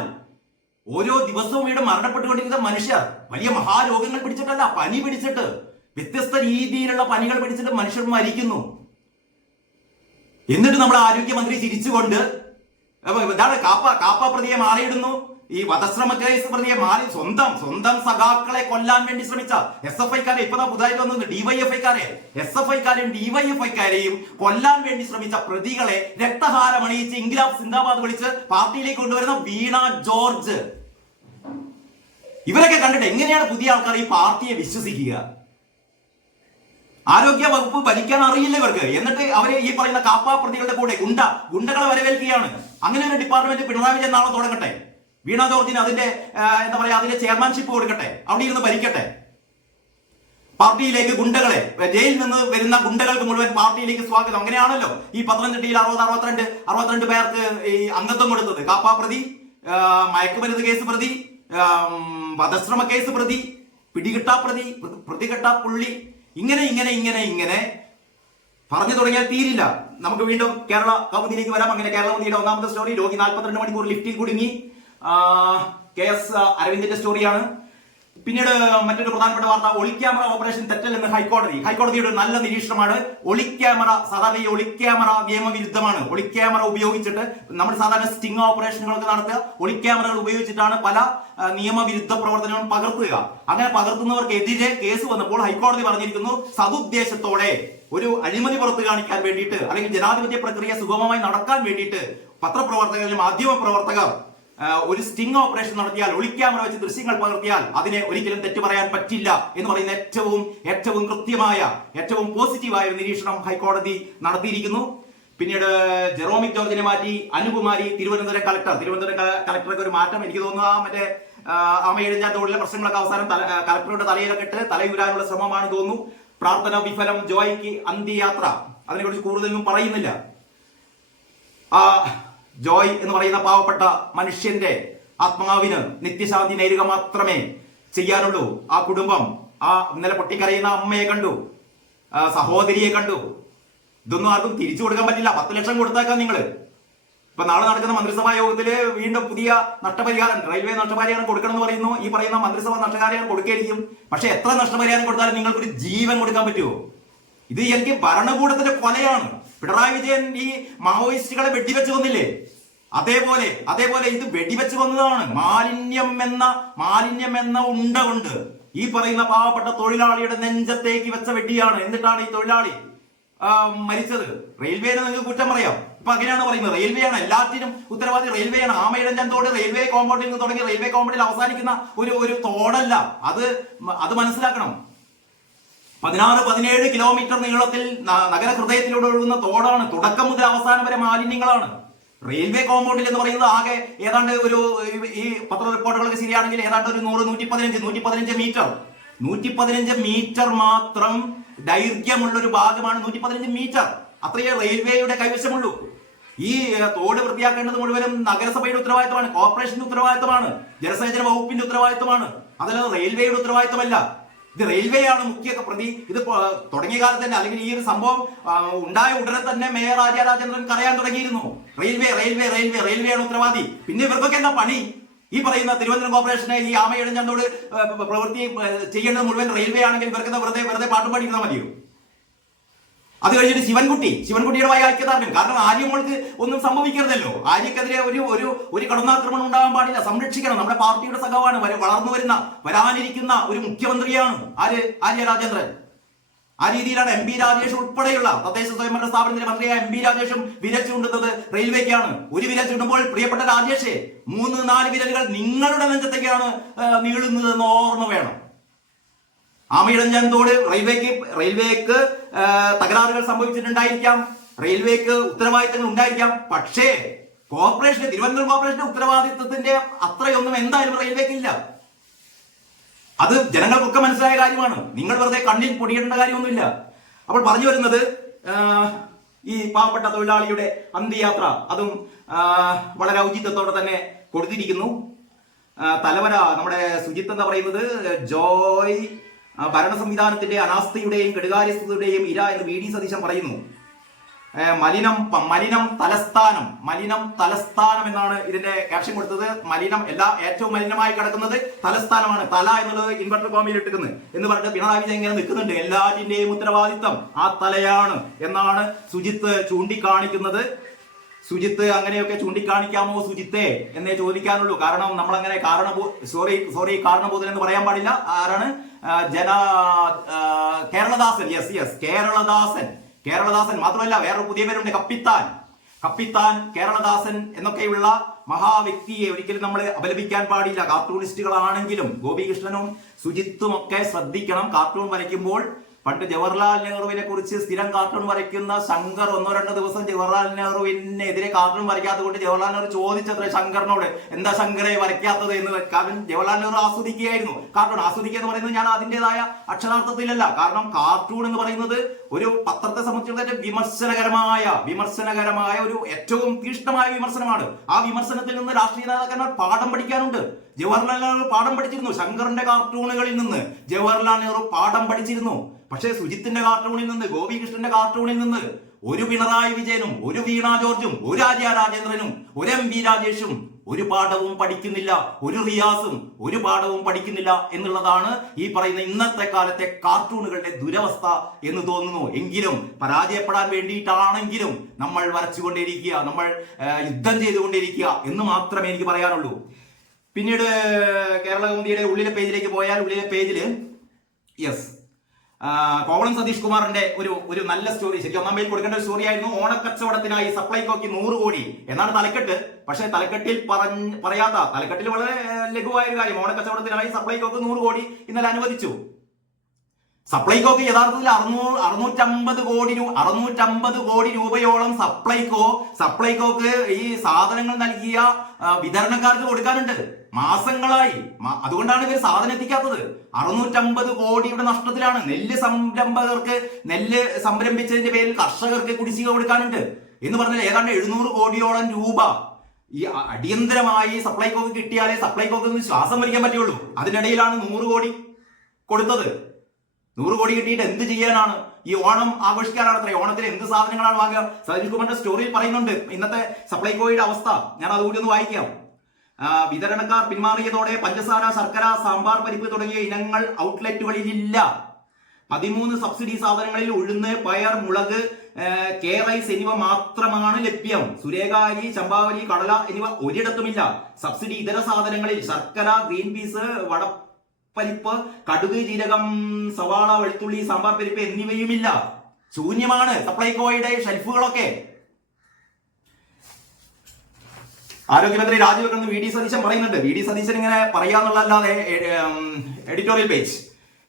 ഓരോ ദിവസവും ഇവിടെ മരണപ്പെട്ടുകൊണ്ടിരിക്കുന്ന മനുഷ്യർ വലിയ മഹാരോഗങ്ങൾ പിടിച്ചിട്ടല്ല, പനി പിടിച്ചിട്ട്, വ്യത്യസ്ത രീതിയിലുള്ള പനികൾ പിടിച്ചിട്ട് മനുഷ്യർ മരിക്കുന്നു. എന്നിട്ട് നമ്മുടെ ആരോഗ്യമന്ത്രി ചിരിച്ചുകൊണ്ട് ഇതാണ് കാപ്പ പ്രതിയെ മാറിയിടുന്നു. ഈ വധശ്രമ കേസ് പ്രതിയെ മാറി സ്വന്തം സഖാക്കളെ കൊല്ലാൻ വേണ്ടി ശ്രമിച്ച SFI-ക്കാരെ, ഇപ്പൊ പുതുതായി വന്നത് DYFI-ക്കാരെ, SFI-ക്കാരെയും DYFI-ക്കാരെയും കൊല്ലാൻ വേണ്ടി ശ്രമിച്ച പ്രതികളെ രക്തഹാരമണിയിച്ച് ഇൻക്ലാബ് സിന്ദാബാദ് വിളിച്ച് പാർട്ടിയിലേക്ക് കൊണ്ടുവരുന്ന വീണ ജോർജ്. ഇവരൊക്കെ കണ്ടിട്ട് എങ്ങനെയാണ് പുതിയ ആൾക്കാർ ഈ പാർട്ടിയെ വിശ്വസിക്കുക? ആരോഗ്യ വകുപ്പ് ഭരിക്കാൻ അറിയില്ല ഇവർക്ക്. എന്നിട്ട് അവരെ ഈ പറയുന്ന കാപ്പ പ്രതികളുടെ കൂടെ ഗുണ്ടകളെ വരവേൽക്കുകയാണ്. അങ്ങനെ ഒരു ഡിപ്പാർട്ട്മെന്റ് പിണറായി വിജയൻ നാളെ തുടങ്ങട്ടെ. വീണ ജോർജിന് അതിന്റെ അതിന്റെ ചെയർമാൻഷിപ്പ് കൊടുക്കട്ടെ, അവിടെ ഇരുന്ന് ഭരിക്കട്ടെ. പാർട്ടിയിലേക്ക് ഗുണ്ടകളെ, ജയിലിൽ നിന്ന് വരുന്ന ഗുണ്ടകൾക്ക് മുഴുവൻ പാർട്ടിയിലേക്ക് സ്വാഗതം. അങ്ങനെയാണല്ലോ ഈ പത്തനംതിട്ടയിൽ 62 പേർക്ക് ഈ അംഗത്വം കൊടുത്തത്. കാപ്പ പ്രതി, മയക്കുമരുന്ന് കേസ് പ്രതി, വധശ്രമ കേസ് പ്രതി, പിടികിട്ടാ പ്രതി, പ്രതികെട്ടാ പുള്ളി, ഇങ്ങനെ പറഞ്ഞു തുടങ്ങിയാൽ തീരില്ല. നമുക്ക് വീണ്ടും കേരള കൗമുദിയിലേക്ക് വരാം. അങ്ങനെ കേരള കൗമുദിയുടെ ഒന്നാമത്തെ സ്റ്റോറി, രോഗി 42 മണിക്കൂർ ലിഫ്റ്റിൽ കുടുങ്ങി. KS അരവിന്ദിന്റെ സ്റ്റോറിയാണ്. പിന്നീട് മറ്റൊരു പ്രധാനപ്പെട്ട വാർത്ത, ഒളിക്യാമറ ഓപ്പറേഷൻ തെറ്റല്ലെന്ന് ഹൈക്കോടതിയുടെ നല്ല നിരീക്ഷണമാണ്. ഒളിക്യാമറ, സാധാരണ ഈ ഒളിക്യാമറ നിയമവിരുദ്ധമാണ്. ഒളിക്യാമറ ഉപയോഗിച്ചിട്ട് നമ്മൾ സാധാരണ സ്റ്റിംഗ് ഓപ്പറേഷനുകളൊക്കെ നടത്തുക ഒളിക്യാമറകൾ ഉപയോഗിച്ചിട്ടാണ് പല നിയമവിരുദ്ധ പ്രവർത്തനങ്ങളും പകർത്തുക. അങ്ങനെ പകർത്തുന്നവർക്കെതിരെ കേസ് വന്നപ്പോൾ ഹൈക്കോടതി പറഞ്ഞിരിക്കുന്നു, സതുദ്ദേശത്തോടെ ഒരു അഴിമതി പുറത്തു കാണിക്കാൻ വേണ്ടിയിട്ട് അല്ലെങ്കിൽ ജനാധിപത്യ പ്രക്രിയ സുഗമമായി നടക്കാൻ വേണ്ടിയിട്ട് പത്രപ്രവർത്തകർ, മാധ്യമ പ്രവർത്തകർ ഒരു സ്റ്റിംഗ് ഓപ്പറേഷൻ നടത്തിയാൽ, ഒളിക്യാമറ വെച്ച് ദൃശ്യങ്ങൾ പകർത്തിയാൽ അതിനെ ഒരിക്കലും തെറ്റു പറയാൻ പറ്റില്ല എന്ന് പറയുന്ന ഏറ്റവും കൃത്യമായ, ഏറ്റവും പോസിറ്റീവായ ഒരു നിരീക്ഷണം ഹൈക്കോടതി നടത്തിയിരിക്കുന്നു. പിന്നീട് ജെറോമിക് ജോർജിനെ മാറ്റി അനുകുമാരി തിരുവനന്തപുരം കളക്ടർക്ക് ഒരു മാറ്റം. എനിക്ക് തോന്നുന്നു മറ്റേ ആമയിഴഞ്ചാത്തോടിലെ പ്രശ്നങ്ങളൊക്കെ അവസാനം കളക്ടറുടെ തലയിലൊക്കെ ഇട്ട് തലയുരാനുള്ള ശ്രമമാണെന്ന് തോന്നുന്നു. പ്രാർത്ഥന വിഫലം, ജോയ്ക്ക് അന്ത്യയാത്ര, അതിനെക്കുറിച്ച് കൂടുതലൊന്നും പറയുന്നില്ല. ജോയ് എന്ന് പറയുന്ന പാവപ്പെട്ട മനുഷ്യന്റെ ആത്മാവിന് നിത്യശാന്തി നേരുക മാത്രമേ ചെയ്യാനുള്ളൂ. ആ കുടുംബം, ആ ഇന്നലെ പൊട്ടിക്കരയുന്ന അമ്മയെ കണ്ടു, സഹോദരിയെ കണ്ടു. ഇതൊന്നും ആർക്കും തിരിച്ചു കൊടുക്കാൻ പറ്റില്ല. 10 ലക്ഷം കൊടുത്തേക്കാം നിങ്ങൾ. ഇപ്പൊ നാളെ നടക്കുന്ന മന്ത്രിസഭാ യോഗത്തില് വീണ്ടും പുതിയ നഷ്ടപരിഹാരം, റെയിൽവേ നഷ്ടപരിഹാരം കൊടുക്കണം എന്ന് പറയുന്നു. ഈ പറയുന്ന മന്ത്രിസഭ നഷ്ടപരിഹാരം കൊടുക്കുകയായിരിക്കും. പക്ഷെ എത്ര നഷ്ടപരിഹാരം കൊടുത്താലും നിങ്ങൾക്കൊരു ജീവൻ കൊടുക്കാൻ പറ്റുമോ? ഇത് എനിക്ക് ഭരണകൂടത്തിന്റെ കൊലയാണ്. പിണറായി വിജയൻ ഈ മാവോയിസ്റ്റുകളെ വെടിവെച്ച് വന്നില്ലേ, അതേപോലെ ഇത് വെടിവെച്ച് വന്നതാണ്. മാലിന്യം എന്ന ഉണ്ട കൊണ്ട് ഈ പറയുന്ന പാവപ്പെട്ട തൊഴിലാളിയുടെ നെഞ്ചത്തേക്ക് വെച്ച വെടിയാണ്. എന്നിട്ടാണ് ഈ തൊഴിലാളി മരിച്ചത്. റെയിൽവേനെ നിങ്ങൾക്ക് കുറ്റം പറയാം. ഇപ്പൊ അങ്ങനെയാണ് പറയുന്നത്, റെയിൽവേയാണ് എല്ലാറ്റിനും ഉത്തരവാദി, റെയിൽവേയാണ്. ആമയിഴഞ്ചാൻ റെയിൽവേ കോമ്പൗണ്ടിൽ നിന്ന് തുടങ്ങി റെയിൽവേ കോമ്പൗണ്ടിൽ അവസാനിക്കുന്ന ഒരു തോടല്ല. അത് മനസ്സിലാക്കണം. 16-17 കിലോമീറ്റർ നീളത്തിൽ നഗരഹൃദയത്തിലൂടെ ഒഴുകുന്ന തോടാണ്. തുടക്കം മുതൽ അവസാനം വരെ മാലിന്യങ്ങളാണ്. റെയിൽവേ കോമ്പൗണ്ടിൽ എന്ന് പറയുന്നത് ആകെ ഏതാണ്ട് ഈ പത്ര റിപ്പോർട്ടുകളൊക്കെ ശരിയാണെങ്കിൽ ഏതാണ്ട് ഒരു 115 മീറ്റർ മാത്രം ദൈർഘ്യമുള്ള ഒരു ഭാഗമാണ് 115 മീറ്റർ. അത്രയേ റെയിൽവേയുടെ കൈവശമുള്ളൂ. ഈ തോട് വൃത്തിയാക്കേണ്ടത് മുഴുവനും നഗരസഭയുടെ ഉത്തരവാദിത്തമാണ്, കോർപ്പറേഷന്റെ ഉത്തരവാദിത്തമാണ്, ജലസേചന വകുപ്പിന്റെ ഉത്തരവാദിത്തമാണ്. അതല്ലാതെ റെയിൽവേയുടെ ഉത്തരവാദിത്തമല്ല. ഇത് റെയിൽവേയാണ് മുഖ്യ പ്രതി. ഇത് തുടങ്ങിയ കാലത്ത് തന്നെ, അല്ലെങ്കിൽ ഈ ഒരു സംഭവം ഉണ്ടായ ഉടനെ തന്നെ മേയർ ആര്യ രാജേന്ദ്രൻ കരയാൻ തുടങ്ങിയിരുന്നു. റെയിൽവേയാണ് ഉത്തരവാദി. പിന്നെ ഇവർക്കൊക്കെ എന്താ പണി? ഈ പറയുന്ന തിരുവനന്തപുരം കോർപ്പറേഷനെ, ഈ ആമയിഴഞ്ചാനോട് പ്രവൃത്തി ചെയ്യേണ്ടത് മുഴുവൻ റെയിൽവേ ആണെങ്കിൽ ഇവർക്ക് വെറുതെ പാട്ടും പാടിയിരുന്നാൽ മതിയോ? അത് കഴിഞ്ഞിട്ട് ശിവൻകുട്ടിയുടെ വായ ഐക്യദാർഢ്യം. കാരണം ആര്യമ്മൾക്ക് ഒന്നും സംഭവിക്കരുതല്ലോ. ആര്യക്കെതിരെ ഒരു കടന്നാക്രമണം ഉണ്ടാകാൻ പാടില്ല. സംരക്ഷിക്കണം. നമ്മുടെ പാർട്ടിയുടെ സഖാവാണ്, വരാനിരിക്കുന്ന ഒരു മുഖ്യമന്ത്രിയാണ് ആര്യ രാജേന്ദ്രൻ. ആ രീതിയിലാണ് MP രാജേഷ് ഉൾപ്പെടെയുള്ള തദ്ദേശ സ്വയംഭരണ സ്ഥാപനത്തിലെ മന്ത്രിയായ MP രാജേഷും വിരൽ ചൂണ്ടുന്നത് റെയിൽവേക്കാണ്. ഒരു വിരൽ ചൂണ്ടുമ്പോൾ പ്രിയപ്പെട്ട രാജേഷേ, 3-4 വിരലുകൾ നിങ്ങളുടെ നെഞ്ചത്തേക്കാണ് നീളുന്നതെന്ന് ഓർമ്മ വേണം. ആമയിഴഞ്ചാൻ തോട് റെയിൽവേക്ക് തകരാറുകൾ സംഭവിച്ചിട്ടുണ്ടായിരിക്കാം, റെയിൽവേക്ക് ഉത്തരവാദിത്തങ്ങൾ ഉണ്ടായിരിക്കാം. പക്ഷേ തിരുവനന്തപുരം കോർപ്പറേഷന്റെ ഉത്തരവാദിത്തത്തിന്റെ അത്രയൊന്നും എന്തായാലും റെയിൽവേക്ക് ഇല്ല. അത് ജനങ്ങൾക്കൊക്കെ മനസ്സിലായ കാര്യമാണ്. നിങ്ങൾ വെറുതെ കണ്ണിൽ പൊടിയേണ്ട കാര്യമൊന്നുമില്ല. അപ്പോൾ പറഞ്ഞു വരുന്നത്, ഈ പാവപ്പെട്ട തൊഴിലാളിയുടെ അന്ത്യയാത്ര അതും വളരെ ഔചിത്യത്തോടെ തന്നെ കൊടുത്തിരിക്കുന്നു. തലവര നമ്മുടെ സുജിത്ത് എന്താ പറയുന്നത്, ജോയ് ഭരണ സംവിധാനത്തിന്റെ അനാസ്ഥയുടെയും കെടുകാര്യസ്ഥതയുടെയും ഇര എന്ന് VD സതീശൻ പറയുന്നു. മലിനം തലസ്ഥാനം എന്നാണ് ഇതിന്റെ ക്യാപ്ഷൻ കൊടുത്തത്. ഏറ്റവും മലിനമായി കിടക്കുന്നത് തലസ്ഥാനമാണ്. തല എന്നുള്ളത് ഇൻവെർട്ടർ കോമയിൽ ഇട്ടിരിക്കുന്നത് എന്ന് പറഞ്ഞിട്ട് പിണറായി വിജയൻ ഇങ്ങനെ നിൽക്കുന്നുണ്ട്. എല്ലാറ്റിന്റെയും ഉത്തരവാദിത്തം ആ തലയാണ് എന്നാണ് സുജിത്ത് ചൂണ്ടിക്കാണിക്കുന്നത്. സുജിത്ത് അങ്ങനെയൊക്കെ ചൂണ്ടിക്കാണിക്കാമോ സുജിത്തെ എന്നേ ചോദിക്കാനുള്ളൂ. കാരണം നമ്മളങ്ങനെ കാരണബോധൻ എന്ന് പറയാൻ പാടില്ല. ആരാണ്? കേരളദാസൻ. യെസ് കേരളദാസൻ മാത്രമല്ല, വേറൊരു പുതിയ പേരുണ്ട്, കപ്പിത്താൻ കേരളദാസൻ എന്നൊക്കെയുള്ള മഹാവ്യക്തിയെ ഒരിക്കലും നമ്മൾ അപലപിക്കാൻ പാടില്ല. കാർട്ടൂണിസ്റ്റുകളാണെങ്കിലും ഗോപികൃഷ്ണനും സുജിത്തും ഒക്കെ ശ്രദ്ധിക്കണം. കാർട്ടൂൺ വരയ്ക്കുമ്പോൾ പണ്ട് ജവഹർലാൽ നെഹ്റുവിനെ കുറിച്ച് സ്ഥിരം കാർട്ടൂൺ വരയ്ക്കുന്ന ശങ്കർ ഒന്നോ രണ്ടോ ദിവസം ജവഹർലാൽ നെഹ്റുവിനെതിരെ കാർട്ടൂൺ വരയ്ക്കാത്തത് കൊണ്ട് ജവഹർലാൽ നെഹ്റു ചോദിച്ചത്ര ശങ്കറിനോട് എന്താ ശങ്കറെ വരയ്ക്കാത്തത് എന്ന്. കാരണം ജവഹർലാൽ നെഹ്റു ആസ്വദിക്കുകയായിരുന്നു കാർട്ടൂൺ. ആസ്വദിക്കുക എന്ന് പറയുന്നത് ഞാൻ അതിൻ്റെതായ അക്ഷരാർത്ഥത്തിലല്ല. കാരണം കാർട്ടൂൺ എന്ന് പറയുന്നത് ഒരു പത്രത്തെ സംബന്ധിച്ചിടത്തോളം വിമർശനകരമായ ഒരു ഏറ്റവും തീഷ്ണമായ വിമർശനമാണ്. ആ വിമർശനത്തിൽ നിന്ന് രാഷ്ട്രീയ നേതാക്കന്മാർ പാഠം പഠിക്കാനുണ്ട്. ജവഹർലാൽ നെഹ്റു പാഠം പഠിച്ചിരുന്നു. ശങ്കറിന്റെ കാർട്ടൂണുകളിൽ നിന്ന് ജവഹർലാൽ നെഹ്റു പാഠം പഠിച്ചിരുന്നു. പക്ഷേ സുജിത്തിന്റെ കാർട്ടൂണിൽ നിന്ന്, ഗോപികൃഷ്ണന്റെ കാർട്ടൂണിൽ നിന്ന് ഒരു പിണറായി വിജയനും ഒരു വീണ ജോർജും ഒരു ആര്യ രാജേന്ദ്രനും ഒരു എം വി രാജേഷും ഒരു പാഠവും പഠിക്കുന്നില്ല. ഒരു റിയാസും ഒരു പാഠവും പഠിക്കുന്നില്ല എന്നുള്ളതാണ് ഈ പറയുന്ന ഇന്നത്തെ കാലത്തെ കാർട്ടൂണുകളുടെ ദുരവസ്ഥ എന്ന് തോന്നുന്നു. എങ്കിലും പരാജയപ്പെടാൻ വേണ്ടിയിട്ടാണെങ്കിലും നമ്മൾ വരച്ചുകൊണ്ടേയിരിക്കുക, നമ്മൾ യുദ്ധം ചെയ്തുകൊണ്ടേയിരിക്കുക എന്ന് മാത്രമേ എനിക്ക് പറയാനുള്ളൂ. പിന്നീട് കേരള കൗമുദിയുടെ ഉള്ളിലെ പേജിലേക്ക് പോയാൽ ഉള്ളിലെ പേജില് കോവളം സതീഷ് കുമാറിന്റെ ഒരു നല്ല സ്റ്റോറി, ശരിക്കും ഒന്നാം പേജിൽ കൊടുക്കേണ്ട ഒരു സ്റ്റോറി ആയിരുന്നു. ഓണക്കച്ചവടത്തിനായി സപ്ലൈകോക്ക് 100 കോടി എന്നാണ് തലക്കെട്ട്. പക്ഷേ തലക്കെട്ടിൽ പറയാത്ത, തലക്കെട്ടിൽ വളരെ ലഘുവായ ഒരു കാര്യം, ഓണക്കച്ചവടത്തിനായി സപ്ലൈകോക്ക് 100 കോടി ഇന്നലെ അനുവദിച്ചു. സപ്ലൈകോക്ക് യഥാർത്ഥത്തിൽ 650 കോടി രൂപയോളം സപ്ലൈകോക്ക് ഈ സാധനങ്ങൾ നൽകിയ വിതരണക്കാർക്ക് കൊടുക്കാനുണ്ട് മാസങ്ങളായി. അതുകൊണ്ടാണ് ഇവർ സാധനം എത്തിക്കാത്തത്. 650 കോടിയുടെ നഷ്ടത്തിലാണ്. നെല്ല് സംരംഭിച്ചതിന്റെ പേരിൽ കർഷകർക്ക് കുടിശ്ശിക കൊടുക്കാനുണ്ട് എന്ന് പറഞ്ഞാൽ ഏതാണ്ട് 700 കോടിയോളം രൂപ ഈ അടിയന്തരമായി സപ്ലൈകോക്ക് കിട്ടിയാലേ സപ്ലൈകോക്ക് ശ്വാസം വലിക്കാൻ പറ്റുള്ളൂ. അതിനിടയിലാണ് 100 കോടി കൊടുത്തത്. 100 കോടി കിട്ടിയിട്ട് എന്ത് ചെയ്യാനാണ്? ഈ ഓണം ആഘോഷിക്കാനാണ് അത്ര. ഓണത്തിന് എന്ത് സാധനങ്ങളാണ് വാങ്ങുക? സതീഷ് കുമാറിന്റെ സ്റ്റോറിയിൽ പറയുന്നുണ്ട് ഇന്നത്തെ സപ്ലൈകോയുടെ അവസ്ഥ. ഞാൻ അതുകൂടി ഒന്ന് വായിക്കാം. വിതരണക്കാർ പിന്മാറിയതോടെ പഞ്ചസാര, ശർക്കര, സാമ്പാർ പരിപ്പ് തുടങ്ങിയ ഇനങ്ങൾ ഔട്ട്ലെറ്റുകളിലില്ല. 13 സബ്സിഡി സാധനങ്ങളിൽ ഉഴുന്ന്, പയർ, മുളക്, കെ റൈസ് എന്നിവ മാത്രമാണ് ലഭ്യം. സുരേഖ അരി, ചമ്പാവരി, കടല എന്നിവ ഒരിടത്തുമില്ല. സബ്സിഡി ഇതര സാധനങ്ങളിൽ ശർക്കര, ഗ്രീൻ പീസ്, വടപ്പരിപ്പ്, കടുക്, ജീരകം, സവാള, വെളുത്തുള്ളി, സാമ്പാർ പരിപ്പ് എന്നിവയുമില്ല. ശൂന്യമാണ് സപ്ലൈകോയുടെ ഷെൽഫുകളൊക്കെ. ആരോഗ്യമന്ത്രി രാജിവെക്കണം വി ഡി സതീശൻ പറയുന്നുണ്ട്. വി ഡി സതീശൻ ഇങ്ങനെ പറയാന്നുള്ളതല്ലാതെ എഡിറ്റോറിയൽ പേജ്,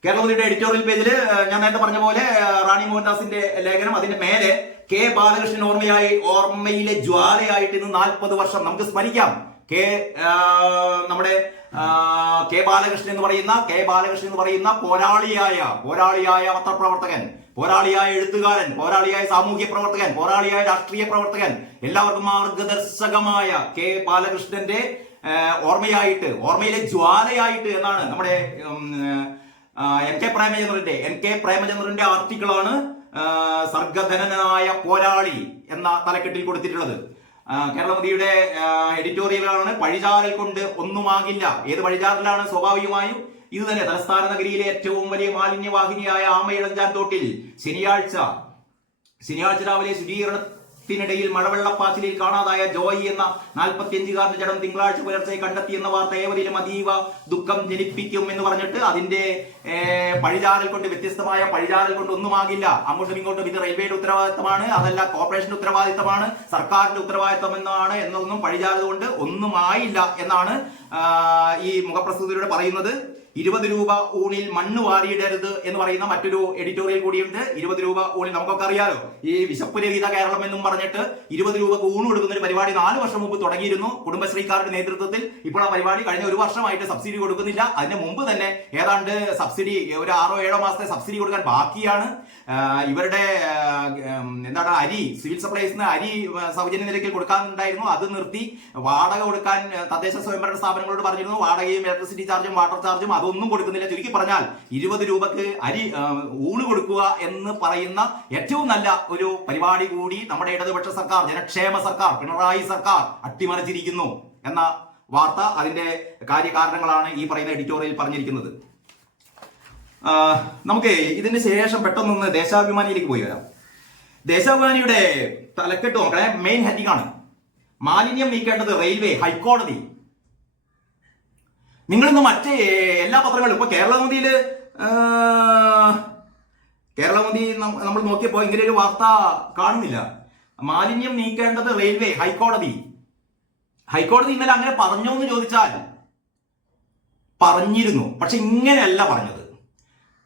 കേരളത്തിന്റെ എഡിറ്റോറിയൽ പേജിൽ ഞാൻ നേരത്തെ പറഞ്ഞ പോലെ റാണി മോഹൻദാസിന്റെ ലേഖനം, അതിന്റെ മേലെ കെ ബാലകൃഷ്ണൻ ഓർമ്മയിലെ ജ്വാലയായിട്ട് ഇന്ന് 40 വർഷം നമുക്ക് സ്മരിക്കാം. നമ്മുടെ കെ ബാലകൃഷ്ണൻ എന്ന് പറയുന്ന പോരാളിയായ പത്രപ്രവർത്തകൻ, പോരാളിയായ എഴുത്തുകാരൻ, പോരാളിയായ സാമൂഹ്യ പ്രവർത്തകൻ, പോരാളിയായ രാഷ്ട്രീയ പ്രവർത്തകൻ, എല്ലാവർക്കും മാർഗദർശകമായ കെ ബാലകൃഷ്ണന്റെ ഓർമ്മയിലെ ജ്വാലയായിട്ട് എന്നാണ് നമ്മുടെ എൻ കെ പ്രേമചന്ദ്രന്റെ ആർട്ടിക്കിളാണ് സർഗധനനായ പോരാളി എന്ന തലക്കെട്ടിൽ കൊടുത്തിട്ടുള്ളത്. കേരളമതിയുടെ എഡിറ്റോറിയലാണ്. പഴിചാരൽ കൊണ്ട് ഒന്നുമാകില്ല. ഏത് പഴിചാരലാണ്? സ്വാഭാവികമായും ഇത് തന്നെ. തലസ്ഥാന നഗരിയിലെ ഏറ്റവും വലിയ മാലിന്യവാഹിനിയായ ആമയിഴഞ്ചാൻ തോട്ടിൽ ശനിയാഴ്ച രാവിലെ ശുചീകരണത്തിനിടയിൽ മഴവെള്ളപ്പാച്ചിലിൽ കാണാതായ ജോയി എന്ന 45-കാരന്റെ ജഡം തിങ്കളാഴ്ച പുലർച്ചെ കണ്ടെത്തിയെന്ന വാർത്ത ഏവരിലും അതീവ ദുഃഖം ജനിപ്പിക്കും എന്ന് പറഞ്ഞിട്ട് അതിന്റെ പഴിചാരൽ കൊണ്ട്, വ്യത്യസ്തമായ പഴിചാരൽ കൊണ്ട് ഒന്നുമാകില്ല. അങ്ങോട്ടും ഇങ്ങോട്ടും ഇത് റെയിൽവേയുടെ ഉത്തരവാദിത്തമാണ്, അതല്ല കോർപ്പറേഷന്റെ ഉത്തരവാദിത്തമാണ്, സർക്കാരിന്റെ ഉത്തരവാദിത്തം എന്നൊന്നും പഴിചാരൽ കൊണ്ട് ഒന്നുമായില്ല എന്നാണ് ഈ മുഖപ്രസ്തുതിയിലൂടെ പറയുന്നത്. 20 രൂപ ഊണിൽ മണ്ണ് വാരിയിടരുത് എന്ന് പറയുന്ന മറ്റൊരു എഡിറ്റോറിയൽ കൂടിയുണ്ട്. 20 രൂപ ഊണിൽ നമുക്കൊക്കെ അറിയാലോ, ഈ വിശപ്പ് രഹിത കേരളം എന്നും പറഞ്ഞിട്ട് 20 രൂപക്ക് ഊണ് കൊടുക്കുന്ന ഒരു പരിപാടി 4 വർഷം മുമ്പ് തുടങ്ങിയിരുന്നു കുടുംബശ്രീക്കാരുടെ നേതൃത്വത്തിൽ. ഇപ്പോൾ ആ പരിപാടി കഴിഞ്ഞ 1 വർഷമായിട്ട് സബ്സിഡി കൊടുക്കുന്നില്ല. അതിന് മുമ്പ് തന്നെ ഏതാണ്ട് സബ്സിഡി ഒരു 6-7 മാസത്തെ സബ്സിഡി കൊടുക്കാൻ ബാക്കിയാണ്. ഇവരുടെ അരി, സിവിൽ സപ്ലൈസിന് അരി സൗജന്യ നിരക്കിൽ കൊടുക്കാനുണ്ടായിരുന്നു, അത് നിർത്തി. വാടക കൊടുക്കാൻ തദ്ദേശ സ്വയംഭരണ സ്ഥാപനങ്ങളോട് പറഞ്ഞിരുന്നു. വാടകയും ഇലക്ട്രിസിറ്റി ചാർജും വാട്ടർ ചാർജും അതൊന്നും കൊടുക്കുന്നില്ല. ചുരുക്കി പറഞ്ഞാൽ 20 രൂപക്ക് ഊണ് കൊടുക്കുക എന്ന് പറയുന്ന ഏറ്റവും നല്ല ഒരു പരിപാടി കൂടി നമ്മുടെ ഇടതുപക്ഷ സർക്കാർ, ജനക്ഷേമ സർക്കാർ, പിണറായി സർക്കാർ അട്ടിമറിച്ചിരിക്കുന്നു എന്ന വാർത്ത, അതിന്റെ കാര്യകാരണങ്ങളാണ് ഈ പറയുന്ന എഡിറ്റോറിയൽ പറഞ്ഞിരിക്കുന്നത്. നമുക്ക് ഇതിന് ശേഷം പെട്ടെന്നൊന്ന് ദേശാഭിമാനിയിലേക്ക് പോയി വരാം. ദേശാഭിമാനിയുടെ തലക്കെട്ട് നോക്കണേ, മെയിൻ ഹെഡിംഗ് ആണ് മാലിന്യം നീക്കേണ്ടത് റെയിൽവേ, ഹൈക്കോടതി. നിങ്ങളിന്ന് മറ്റേ എല്ലാ പത്രങ്ങളും, ഇപ്പൊ കേരളമതി നമ്മൾ നോക്കിയപ്പോ ഇങ്ങനെ ഒരു വാർത്ത കാണുന്നില്ല. മാലിന്യം നീക്കേണ്ടത് റെയിൽവേ, ഹൈക്കോടതി. ഇന്നലെ അങ്ങനെ പറഞ്ഞോ എന്ന് ചോദിച്ചാൽ പറഞ്ഞിരുന്നു, പക്ഷെ ഇങ്ങനെയല്ല പറഞ്ഞത്.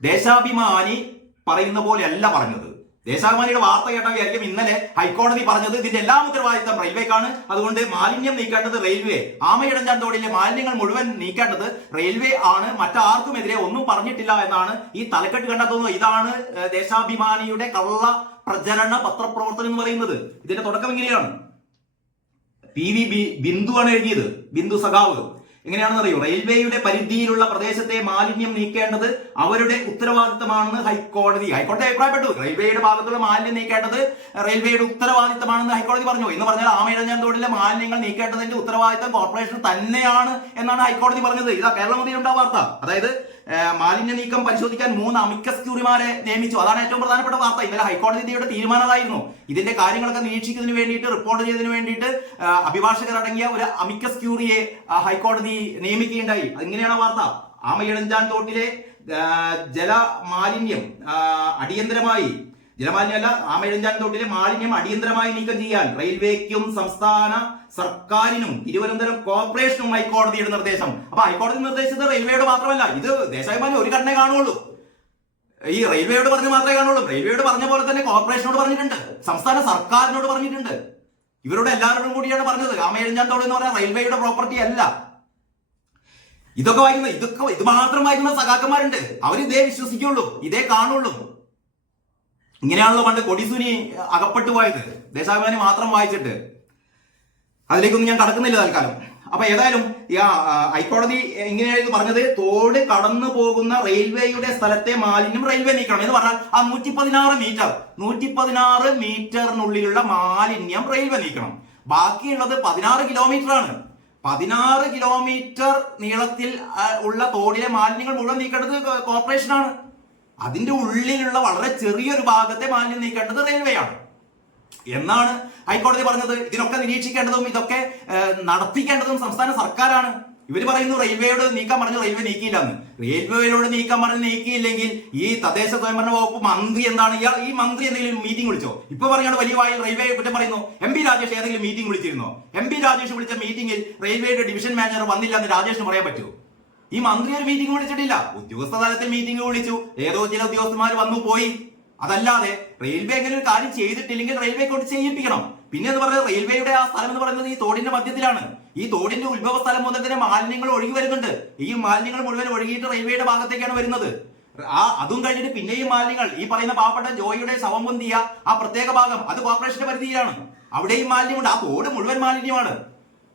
ദേശാഭിമാനി പറയുന്ന പോലെയല്ല പറഞ്ഞത്. ദേശാഭിമാനിയുടെ വാർത്ത കേട്ടാൽ വിചാരിക്കും ഇന്നലെ ഹൈക്കോടതി പറഞ്ഞത് ഇതിന്റെ എല്ലാം ഉത്തരവാദിത്തം റെയിൽവേക്കാണ്, അതുകൊണ്ട് മാലിന്യം നീക്കേണ്ടത് റെയിൽവേ, ആമയിഴഞ്ചാൻ തോടിലെ മാലിന്യങ്ങൾ മുഴുവൻ നീക്കേണ്ടത് റെയിൽവേ ആണ്, മറ്റാർക്കുമെതിരെ ഒന്നും പറഞ്ഞിട്ടില്ല എന്നാണ് ഈ തലക്കെട്ട് കണ്ടാൽ തോന്നുന്നത്. ഇതാണ് ദേശാഭിമാനിയുടെ കള്ള പ്രചരണ പത്രപ്രവർത്തനം എന്ന് പറയുന്നത്. ഇതിന്റെ തുടക്കം എങ്ങനെയാണ്? ബിന്ദു ആണ് എഴുതിയത്, ബിന്ദു സഖാവ്. എങ്ങനെയാണെന്ന് അറിയോ? റെയിൽവേയുടെ പരിധിയിലുള്ള പ്രദേശത്തെ മാലിന്യം നീക്കേണ്ടത് അവരുടെ ഉത്തരവാദിത്തമാണെന്ന് ഹൈക്കോടതി അഭിപ്രായപ്പെട്ടു. റെയിൽവേയുടെ ഭാഗത്തുള്ള മാലിന്യം നീക്കേണ്ടത് റെയിൽവേയുടെ ഉത്തരവാദിത്തമാണെന്ന് ഹൈക്കോടതി പറഞ്ഞു. എന്ന് പറഞ്ഞാൽ ആമയിഴഞ്ചാൻ തോടിലെ മാലിന്യങ്ങൾ നീക്കേണ്ടതിന്റെ ഉത്തരവാദിത്തം കോർപ്പറേഷൻ തന്നെയാണ് എന്നാണ് ഹൈക്കോടതി പറഞ്ഞത്. ഇതാ കേരളമന്ത്രിയുടെ വാർത്ത. അതായത് മാലിന്യ നീക്കം പരിശോധിക്കാൻ 3 അമിക്കസ് ക്യൂറിമാരെ നിയമിച്ചു. അതാണ് ഏറ്റവും പ്രധാനപ്പെട്ട വാർത്ത. ഇന്നലെ ഹൈക്കോടതിയുടെ തീരുമാനമായിരുന്നു ഇതിന്റെ കാര്യങ്ങളൊക്കെ നിരീക്ഷിക്കുന്നതിന് വേണ്ടിയിട്ട്, റിപ്പോർട്ട് ചെയ്തതിന് വേണ്ടിയിട്ട് അഭിഭാഷകരടങ്ങിയ ഒരു അമിക്കസ് ക്യൂറിയെ ഹൈക്കോടതി നിയമിക്കുകയുണ്ടായി. അതിങ്ങനെയാണ് വാർത്ത. ആമയിഴഞ്ചാൻ തോട്ടിലെ ജലമാലിന്യം ജലമാലിന്യമല്ല, ആമയിഴഞ്ചാൻ തോട്ടിലെ മാലിന്യം അടിയന്തരമായി നീക്കം ചെയ്യാൻ റെയിൽവേക്കും സംസ്ഥാന സർക്കാരിനും തിരുവനന്തപുരം കോർപ്പറേഷനും ഹൈക്കോടതിയുടെ നിർദ്ദേശം. അപ്പൊ ഹൈക്കോടതി നിർദ്ദേശിച്ചത് റെയിൽവേയുടെ മാത്രമല്ല, ഇത് ദേശാഭിമാനി ഒരു കണ്ണേ കാണുള്ളൂ. ഈ റെയിൽവേയോട് പറഞ്ഞ് മാത്രമേ കാണുള്ളൂ. റെയിൽവേയോട് പറഞ്ഞ പോലെ തന്നെ കോർപ്പറേഷനോട് പറഞ്ഞിട്ടുണ്ട്, സംസ്ഥാന സർക്കാരിനോട് പറഞ്ഞിട്ടുണ്ട്. ഇവരോട് എല്ലാവരോടും കൂടിയാണ് പറഞ്ഞത്. ആമയിഴഞ്ചാൻ തോട് എന്ന് പറഞ്ഞാൽ റെയിൽവേയുടെ പ്രോപ്പർട്ടി അല്ല. ഇത് മാത്രം വായിക്കുന്ന സഖാക്കന്മാരുണ്ട്. അവരിതേ വിശ്വസിക്കുള്ളൂ, ഇതേ കാണുള്ളൂ. ഇങ്ങനെയാണല്ലോ പണ്ട് കൊടിസുനി അകപ്പെട്ടു പോയത്, ദേശാഭിമാനി മാത്രം വായിച്ചിട്ട്. അതിലേക്കൊന്നും ഞാൻ കടക്കുന്നില്ല തൽക്കാലം. അപ്പൊ ഏതായാലും ഹൈക്കോടതി ഇങ്ങനെയായിരുന്നു പറഞ്ഞത്, തോട് കടന്നു പോകുന്ന റെയിൽവേയുടെ സ്ഥലത്തെ മാലിന്യം റെയിൽവേ നീക്കണം എന്ന് പറഞ്ഞാൽ ആ 116 മീറ്ററിനുള്ളിലുള്ള മാലിന്യം റെയിൽവേ നീക്കണം. ബാക്കിയുള്ളത് 16 കിലോമീറ്റർ ആണ്. 16 കിലോമീറ്റർ നീളത്തിൽ ഉള്ള തോടിലെ മാലിന്യങ്ങൾ മുഴുവൻ നീക്കേണ്ടത് കോർപ്പറേഷനാണ്. അതിന്റെ ഉള്ളിലുള്ള വളരെ ചെറിയൊരു ഭാഗത്തെ മാലിന്യം നീക്കേണ്ടത് റെയിൽവേയാണ് എന്നാണ് ഹൈക്കോടതി പറഞ്ഞത്. ഇതിനൊക്കെ നിരീക്ഷിക്കേണ്ടതും ഇതൊക്കെ നടത്തിക്കേണ്ടതും സംസ്ഥാന സർക്കാരാണ്. ഇവര് പറയുന്നു റെയിൽവേയോട് നീക്കാൻ പറഞ്ഞു, റെയിൽവേ നീക്കിയില്ലെന്ന്. റെയിൽവേയോട് നീക്കാൻ പറഞ്ഞ് നീക്കിയില്ലെങ്കിൽ ഈ തദ്ദേശ സ്വയംഭരണ വകുപ്പ് മന്ത്രി എന്താണ്, ഈ മന്ത്രി എന്തെങ്കിലും മീറ്റിംഗ് വിളിച്ചോ? ഇപ്പൊ പറഞ്ഞാണ് വലിയ വായിൽ റെയിൽവേ കുറ്റം പറയുന്നു. MP രാജേഷ് ഏതെങ്കിലും മീറ്റിംഗ് വിളിച്ചിരുന്നോ? MP രാജേഷ് വിളിച്ച മീറ്റിംഗിൽ റെയിൽവേയുടെ ഡിവിഷൻ മാനേജർ വന്നില്ല എന്ന് രാജേഷിന് പറയാൻ പറ്റുമോ? ഈ മന്ത്രി ഒരു മീറ്റിംഗ് വിളിച്ചിട്ടില്ല. ഉദ്യോഗസ്ഥ തലത്തിൽ മീറ്റിംഗ് വിളിച്ചു, ഏതോ ചില ഉദ്യോഗസ്ഥന്മാർ വന്നു പോയി. അതല്ലാതെ റെയിൽവേ എങ്ങനെ ഒരു കാര്യം ചെയ്തിട്ടില്ലെങ്കിൽ റെയിൽവേ കൊണ്ട് ചെയ്യിപ്പിക്കണം. പിന്നെ എന്ന് പറയുന്നത് റെയിൽവേയുടെ ആ സ്ഥലം എന്ന് പറയുന്നത് ഈ തോടിന്റെ മധ്യത്തിലാണ്. ഈ തോടിന്റെ ഉത്ഭവ സ്ഥലം മുതൽ തന്നെ മാലിന്യങ്ങൾ ഒഴുകി വരുന്നുണ്ട്. ഈ മാലിന്യങ്ങൾ മുഴുവൻ ഒഴുകിയിട്ട് റെയിൽവേയുടെ ഭാഗത്തേക്കാണ് വരുന്നത്. അതും കഴിഞ്ഞിട്ട് പിന്നെയും മാലിന്യങ്ങൾ ഈ പറയുന്ന പാവപ്പെട്ട ജോയിയുടെ ശവം പൊന്തിയ ആ പ്രത്യേക ഭാഗം, അത് കോർപ്പറേഷന്റെ പരിധിയിലാണ്. അവിടെയും മാലിന്യമുണ്ട്. ആ തോട് മുഴുവൻ മാലിന്യമാണ്.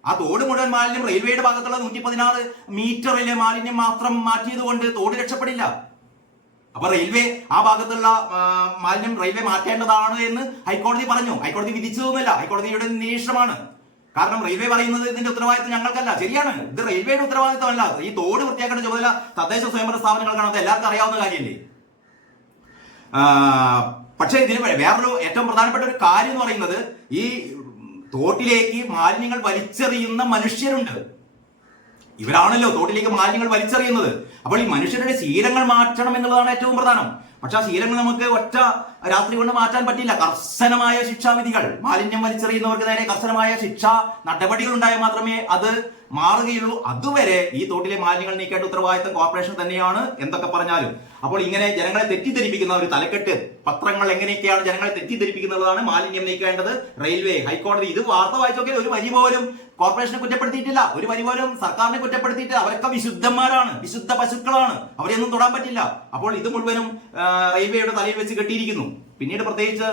ആ തോട് മുഴുവൻ മാലിന്യം റെയിൽവേയുടെ ഭാഗത്തുള്ള 116 മീറ്ററിലെ മാലിന്യം മാത്രം മാറ്റിയത് കൊണ്ട് തോട് രക്ഷപ്പെടില്ല. അപ്പൊ റെയിൽവേ ആ ഭാഗത്തുള്ള മാലിന്യം റെയിൽവേ മാറ്റേണ്ടതാണ് എന്ന് ഹൈക്കോടതി പറഞ്ഞു. ഹൈക്കോടതി വിധിച്ചതൊന്നുമല്ല, ഹൈക്കോടതിയുടെ നിരീക്ഷണമാണ്. കാരണം റെയിൽവേ പറയുന്നത് ഇതിന്റെ ഉത്തരവാദിത്തം ഞങ്ങൾക്കല്ല. ശരിയാണ്, ഇത് റെയിൽവേയുടെ ഉത്തരവാദിത്തമല്ല. ഈ തോട് വൃത്തിയാക്കേണ്ട ചുമതല തദ്ദേശ സ്വയംഭരണ സ്ഥാപനങ്ങൾക്കാണ്. അത് എല്ലാവർക്കും അറിയാവുന്ന കാര്യമല്ലേ. പക്ഷേ ഇതിന് വേറൊരു ഏറ്റവും പ്രധാനപ്പെട്ട ഒരു കാര്യം എന്ന് പറയുന്നത്, ഈ തോട്ടിലേക്ക് മാലിന്യങ്ങൾ വലിച്ചെറിയുന്ന മനുഷ്യരുണ്ട്. ഇവരാണല്ലോ തോട്ടിലേക്ക് മാലിന്യങ്ങൾ വലിച്ചെറിയുന്നത്. അപ്പോൾ ഈ മനുഷ്യരുടെ ശീലങ്ങൾ മാറ്റണം എന്നുള്ളതാണ് ഏറ്റവും പ്രധാനം. പക്ഷെ ആ ശീലങ്ങൾ നമുക്ക് ഒറ്റ രാത്രി കൊണ്ട് മാറ്റാൻ പറ്റില്ല. കർശനമായ ശിക്ഷാവിധികൾ, മാലിന്യം വലിച്ചെറിയുന്നവർക്ക് നേരെ കർശനമായ ശിക്ഷാ നടപടികൾ ഉണ്ടായാൽ മാത്രമേ അത് മാറുകയുള്ളൂ. അതുവരെ ഈ തോട്ടിലെ മാലിന്യങ്ങൾ നീക്കേണ്ട ഉത്തരവാദിത്തം കോർപ്പറേഷൻ തന്നെയാണ് എന്തൊക്കെ പറഞ്ഞാലും. അപ്പോൾ ഇങ്ങനെ ജനങ്ങളെ തെറ്റിദ്ധരിപ്പിക്കുന്ന ഒരു തലക്കെട്ട് പത്രങ്ങൾ എങ്ങനെയൊക്കെയാണ് ജനങ്ങളെ തെറ്റിദ്ധരിപ്പിക്കുന്നതാണ് മാലിന്യം നീക്കേണ്ടത് റെയിൽവേ, ഹൈക്കോടതി. ഇത് വാർത്ത വായിച്ചൊക്കെ ഒരു വരി പോലും കോർപ്പറേഷനെ കുറ്റപ്പെടുത്തിയിട്ടില്ല, ഒരു വരി പോലും സർക്കാരിനെ കുറ്റപ്പെടുത്തിയിട്ടില്ല. അവരൊക്കെ വിശുദ്ധന്മാരാണ്, വിശുദ്ധ പശുക്കളാണ്, അവരെയൊന്നും തൊടാൻ പറ്റില്ല. അപ്പോൾ ഇത് മുഴുവനും റെയിൽവേയുടെ തലയിൽ വെച്ച് കെട്ടിയിരിക്കുന്നു. പിന്നീട് പ്രത്യേകിച്ച്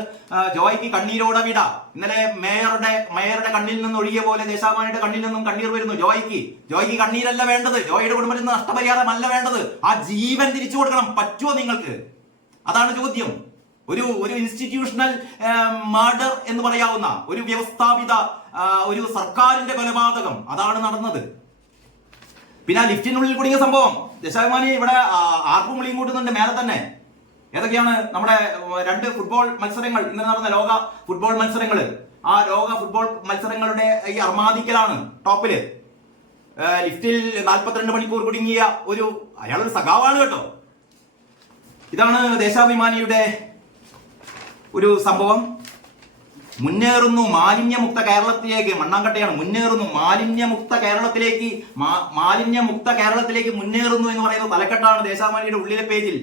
ജോയ്ക്ക് കണ്ണീരോടെ വിട. ഇന്നലെ മേയറുടെ കണ്ണിൽ നിന്ന് ഒഴിയ പോലെ ദേശാഭിമാനിയുടെ കണ്ണിൽ നിന്നും കണ്ണീർ വരുന്നു. ജോയ്ക്ക് കണ്ണീരല്ല വേണ്ടത്, ജോയിയുടെ കുടുംബത്തിൽ നിന്ന് നഷ്ടപരിഹാരമല്ല വേണ്ടത്. ആ ജീവൻ തിരിച്ചു കൊടുക്കണം. പറ്റുമോ നിങ്ങൾക്ക്? അതാണ് ചോദ്യം. ഒരു ഇൻസ്റ്റിറ്റ്യൂഷണൽ മർഡർ എന്ന് പറയാവുന്ന ഒരു വ്യവസ്ഥാപിത ഒരു സർക്കാരിന്റെ കൊലപാതകം അതാണ് നടന്നത്. പിന്നെ ആ ലിഫ്റ്റിനുള്ളിൽ കുടുങ്ങിയ സംഭവം, ദേശാഭിമാനി ഇവിടെ ആർപ്പും വിളിയും കൂട്ടുന്നുണ്ട് മേലെ തന്നെ. ഏതൊക്കെയാണ് നമ്മുടെ 2 ഫുട്ബോൾ മത്സരങ്ങൾ, ഇന്നലെ നടന്ന ലോക ഫുട്ബോൾ മത്സരങ്ങൾ. ആ ലോക ഫുട്ബോൾ മത്സരങ്ങളുടെ ഈ അർമാദിക്കലാണ് ടോപ്പില്. ലിഫ്റ്റിൽ 42 മണിക്കൂർ കുടുങ്ങിയ അയാളൊരു സഖാവാണ് കേട്ടോ. ഇതാണ് ദേശാഭിമാനിയുടെ ഒരു സംഭവം. മുന്നേറുന്നു മാലിന്യമുക്ത കേരളത്തിലേക്ക്. മണ്ണാങ്കട്ടയാണ്. മുന്നേറുന്നു മാലിന്യമുക്ത കേരളത്തിലേക്ക് മുന്നേറുന്നു എന്ന് പറയുന്ന തലക്കെട്ടാണ് ദേശാഭിമാനിയുടെ ഉള്ളിലെ പേജിൽ.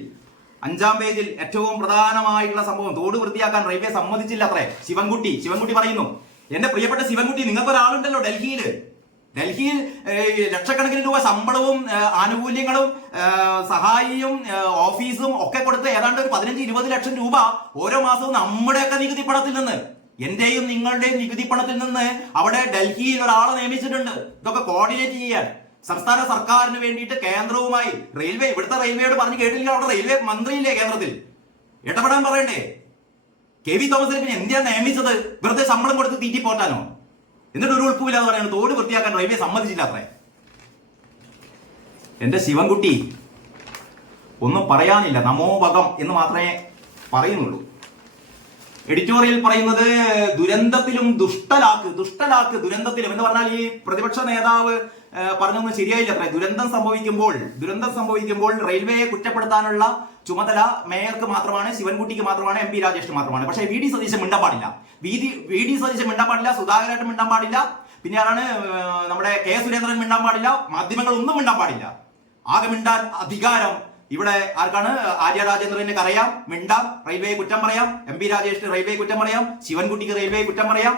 5-ാം പേജിൽ ഏറ്റവും പ്രധാനമായിട്ടുള്ള സംഭവം, തോട് വൃത്തിയാക്കാൻ റെയിൽവേ സമ്മതിച്ചില്ല അത്രേ. ശിവൻകുട്ടി പറയുന്നു, എന്റെ പ്രിയപ്പെട്ട ശിവൻകുട്ടി, നിങ്ങൾക്കൊരാളുണ്ടല്ലോ ഡൽഹിയിൽ ലക്ഷക്കണക്കിന് രൂപ ശമ്പളവും ആനുകൂല്യങ്ങളും സഹായിയും ഓഫീസും ഒക്കെ കൊടുത്ത് ഏതാണ്ട് ഒരു 15-20 ലക്ഷം രൂപ ഓരോ മാസവും നമ്മുടെയൊക്കെ നികുതി പണത്തിൽ നിന്ന്, എന്റെയും നിങ്ങളുടെയും നികുതി പണത്തിൽ നിന്ന് അവിടെ ഡൽഹിയിൽ ഒരാളെ നിയമിച്ചിട്ടുണ്ട് ഇതൊക്കെ കോർഡിനേറ്റ് ചെയ്യാൻ. സംസ്ഥാന സർക്കാരിന് വേണ്ടിയിട്ട് കേന്ദ്രവുമായി ഇവിടുത്തെ റെയിൽവേയോട് പറഞ്ഞു കേട്ടില്ല, അവിടെ റെയിൽവേ മന്ത്രിയില്ലേ കേന്ദ്രത്തിൽ, ഇടപെടാൻ പറയണ്ടേ? KV തോമസിനെ പിന്നെ എന്തിനാ നിയമിച്ചത്? വെറുതെ ശമ്പളം കൊടുത്ത് തീറ്റി പോറ്റാനോ? എന്നിട്ട് ഒരു ഉൾപ്പില്ലാതെ പറയാണ് തോട് വൃത്തിയാക്കാൻ റെയിൽവേ സമ്മതിച്ചില്ല അത്രേ. എന്റെ ശിവൻകുട്ടി, ഒന്നും പറയാനില്ല, നമോഭകം എന്ന് മാത്രമേ പറയുന്നുള്ളൂ. എഡിറ്റോറിയൽ പറയുന്നത് ദുരന്തത്തിലും ദുഷ്ടലാക്ക് ദുരന്തത്തിലും എന്ന് പറഞ്ഞാൽ ഈ പ്രതിപക്ഷ നേതാവ് പറഞ്ഞൊന്നും ശരിയായില്ല അത്രേ. ദുരന്തം സംഭവിക്കുമ്പോൾ റെയിൽവേയെ കുറ്റപ്പെടുത്താനുള്ള ചുമതല മേയർക്ക് മാത്രമാണ്, ശിവൻകുട്ടിക്ക് മാത്രമാണ്, MP രാജേഷിന് മാത്രമാണ്. പക്ഷേ VD സതീശൻ മിണ്ടാൻ പാടില്ല, VD സതീശൻ മിണ്ടാൻ പാടില്ല, സുധാകരേട്ടൻ മിണ്ടാൻ പാടില്ല, പിന്നെ ആരാണ് നമ്മുടെ K സുരേന്ദ്രൻ മിണ്ടാൻ പാടില്ല, മാധ്യമങ്ങൾ ഒന്നും മിണ്ടാൻ പാടില്ല. ആകെ മിണ്ടാൻ അധികാരം ഇവിടെ ആർക്കാണ്? ആര്യ രാജേന്ദ്രന് അറിയാം മിണ്ടാം, റെയിൽവേ കുറ്റം പറയാം, MP രാജേഷിന് റെയിൽവേ കുറ്റം പറയാം, ശിവൻകുട്ടിക്ക് റെയിൽവേ കുറ്റം പറയാം,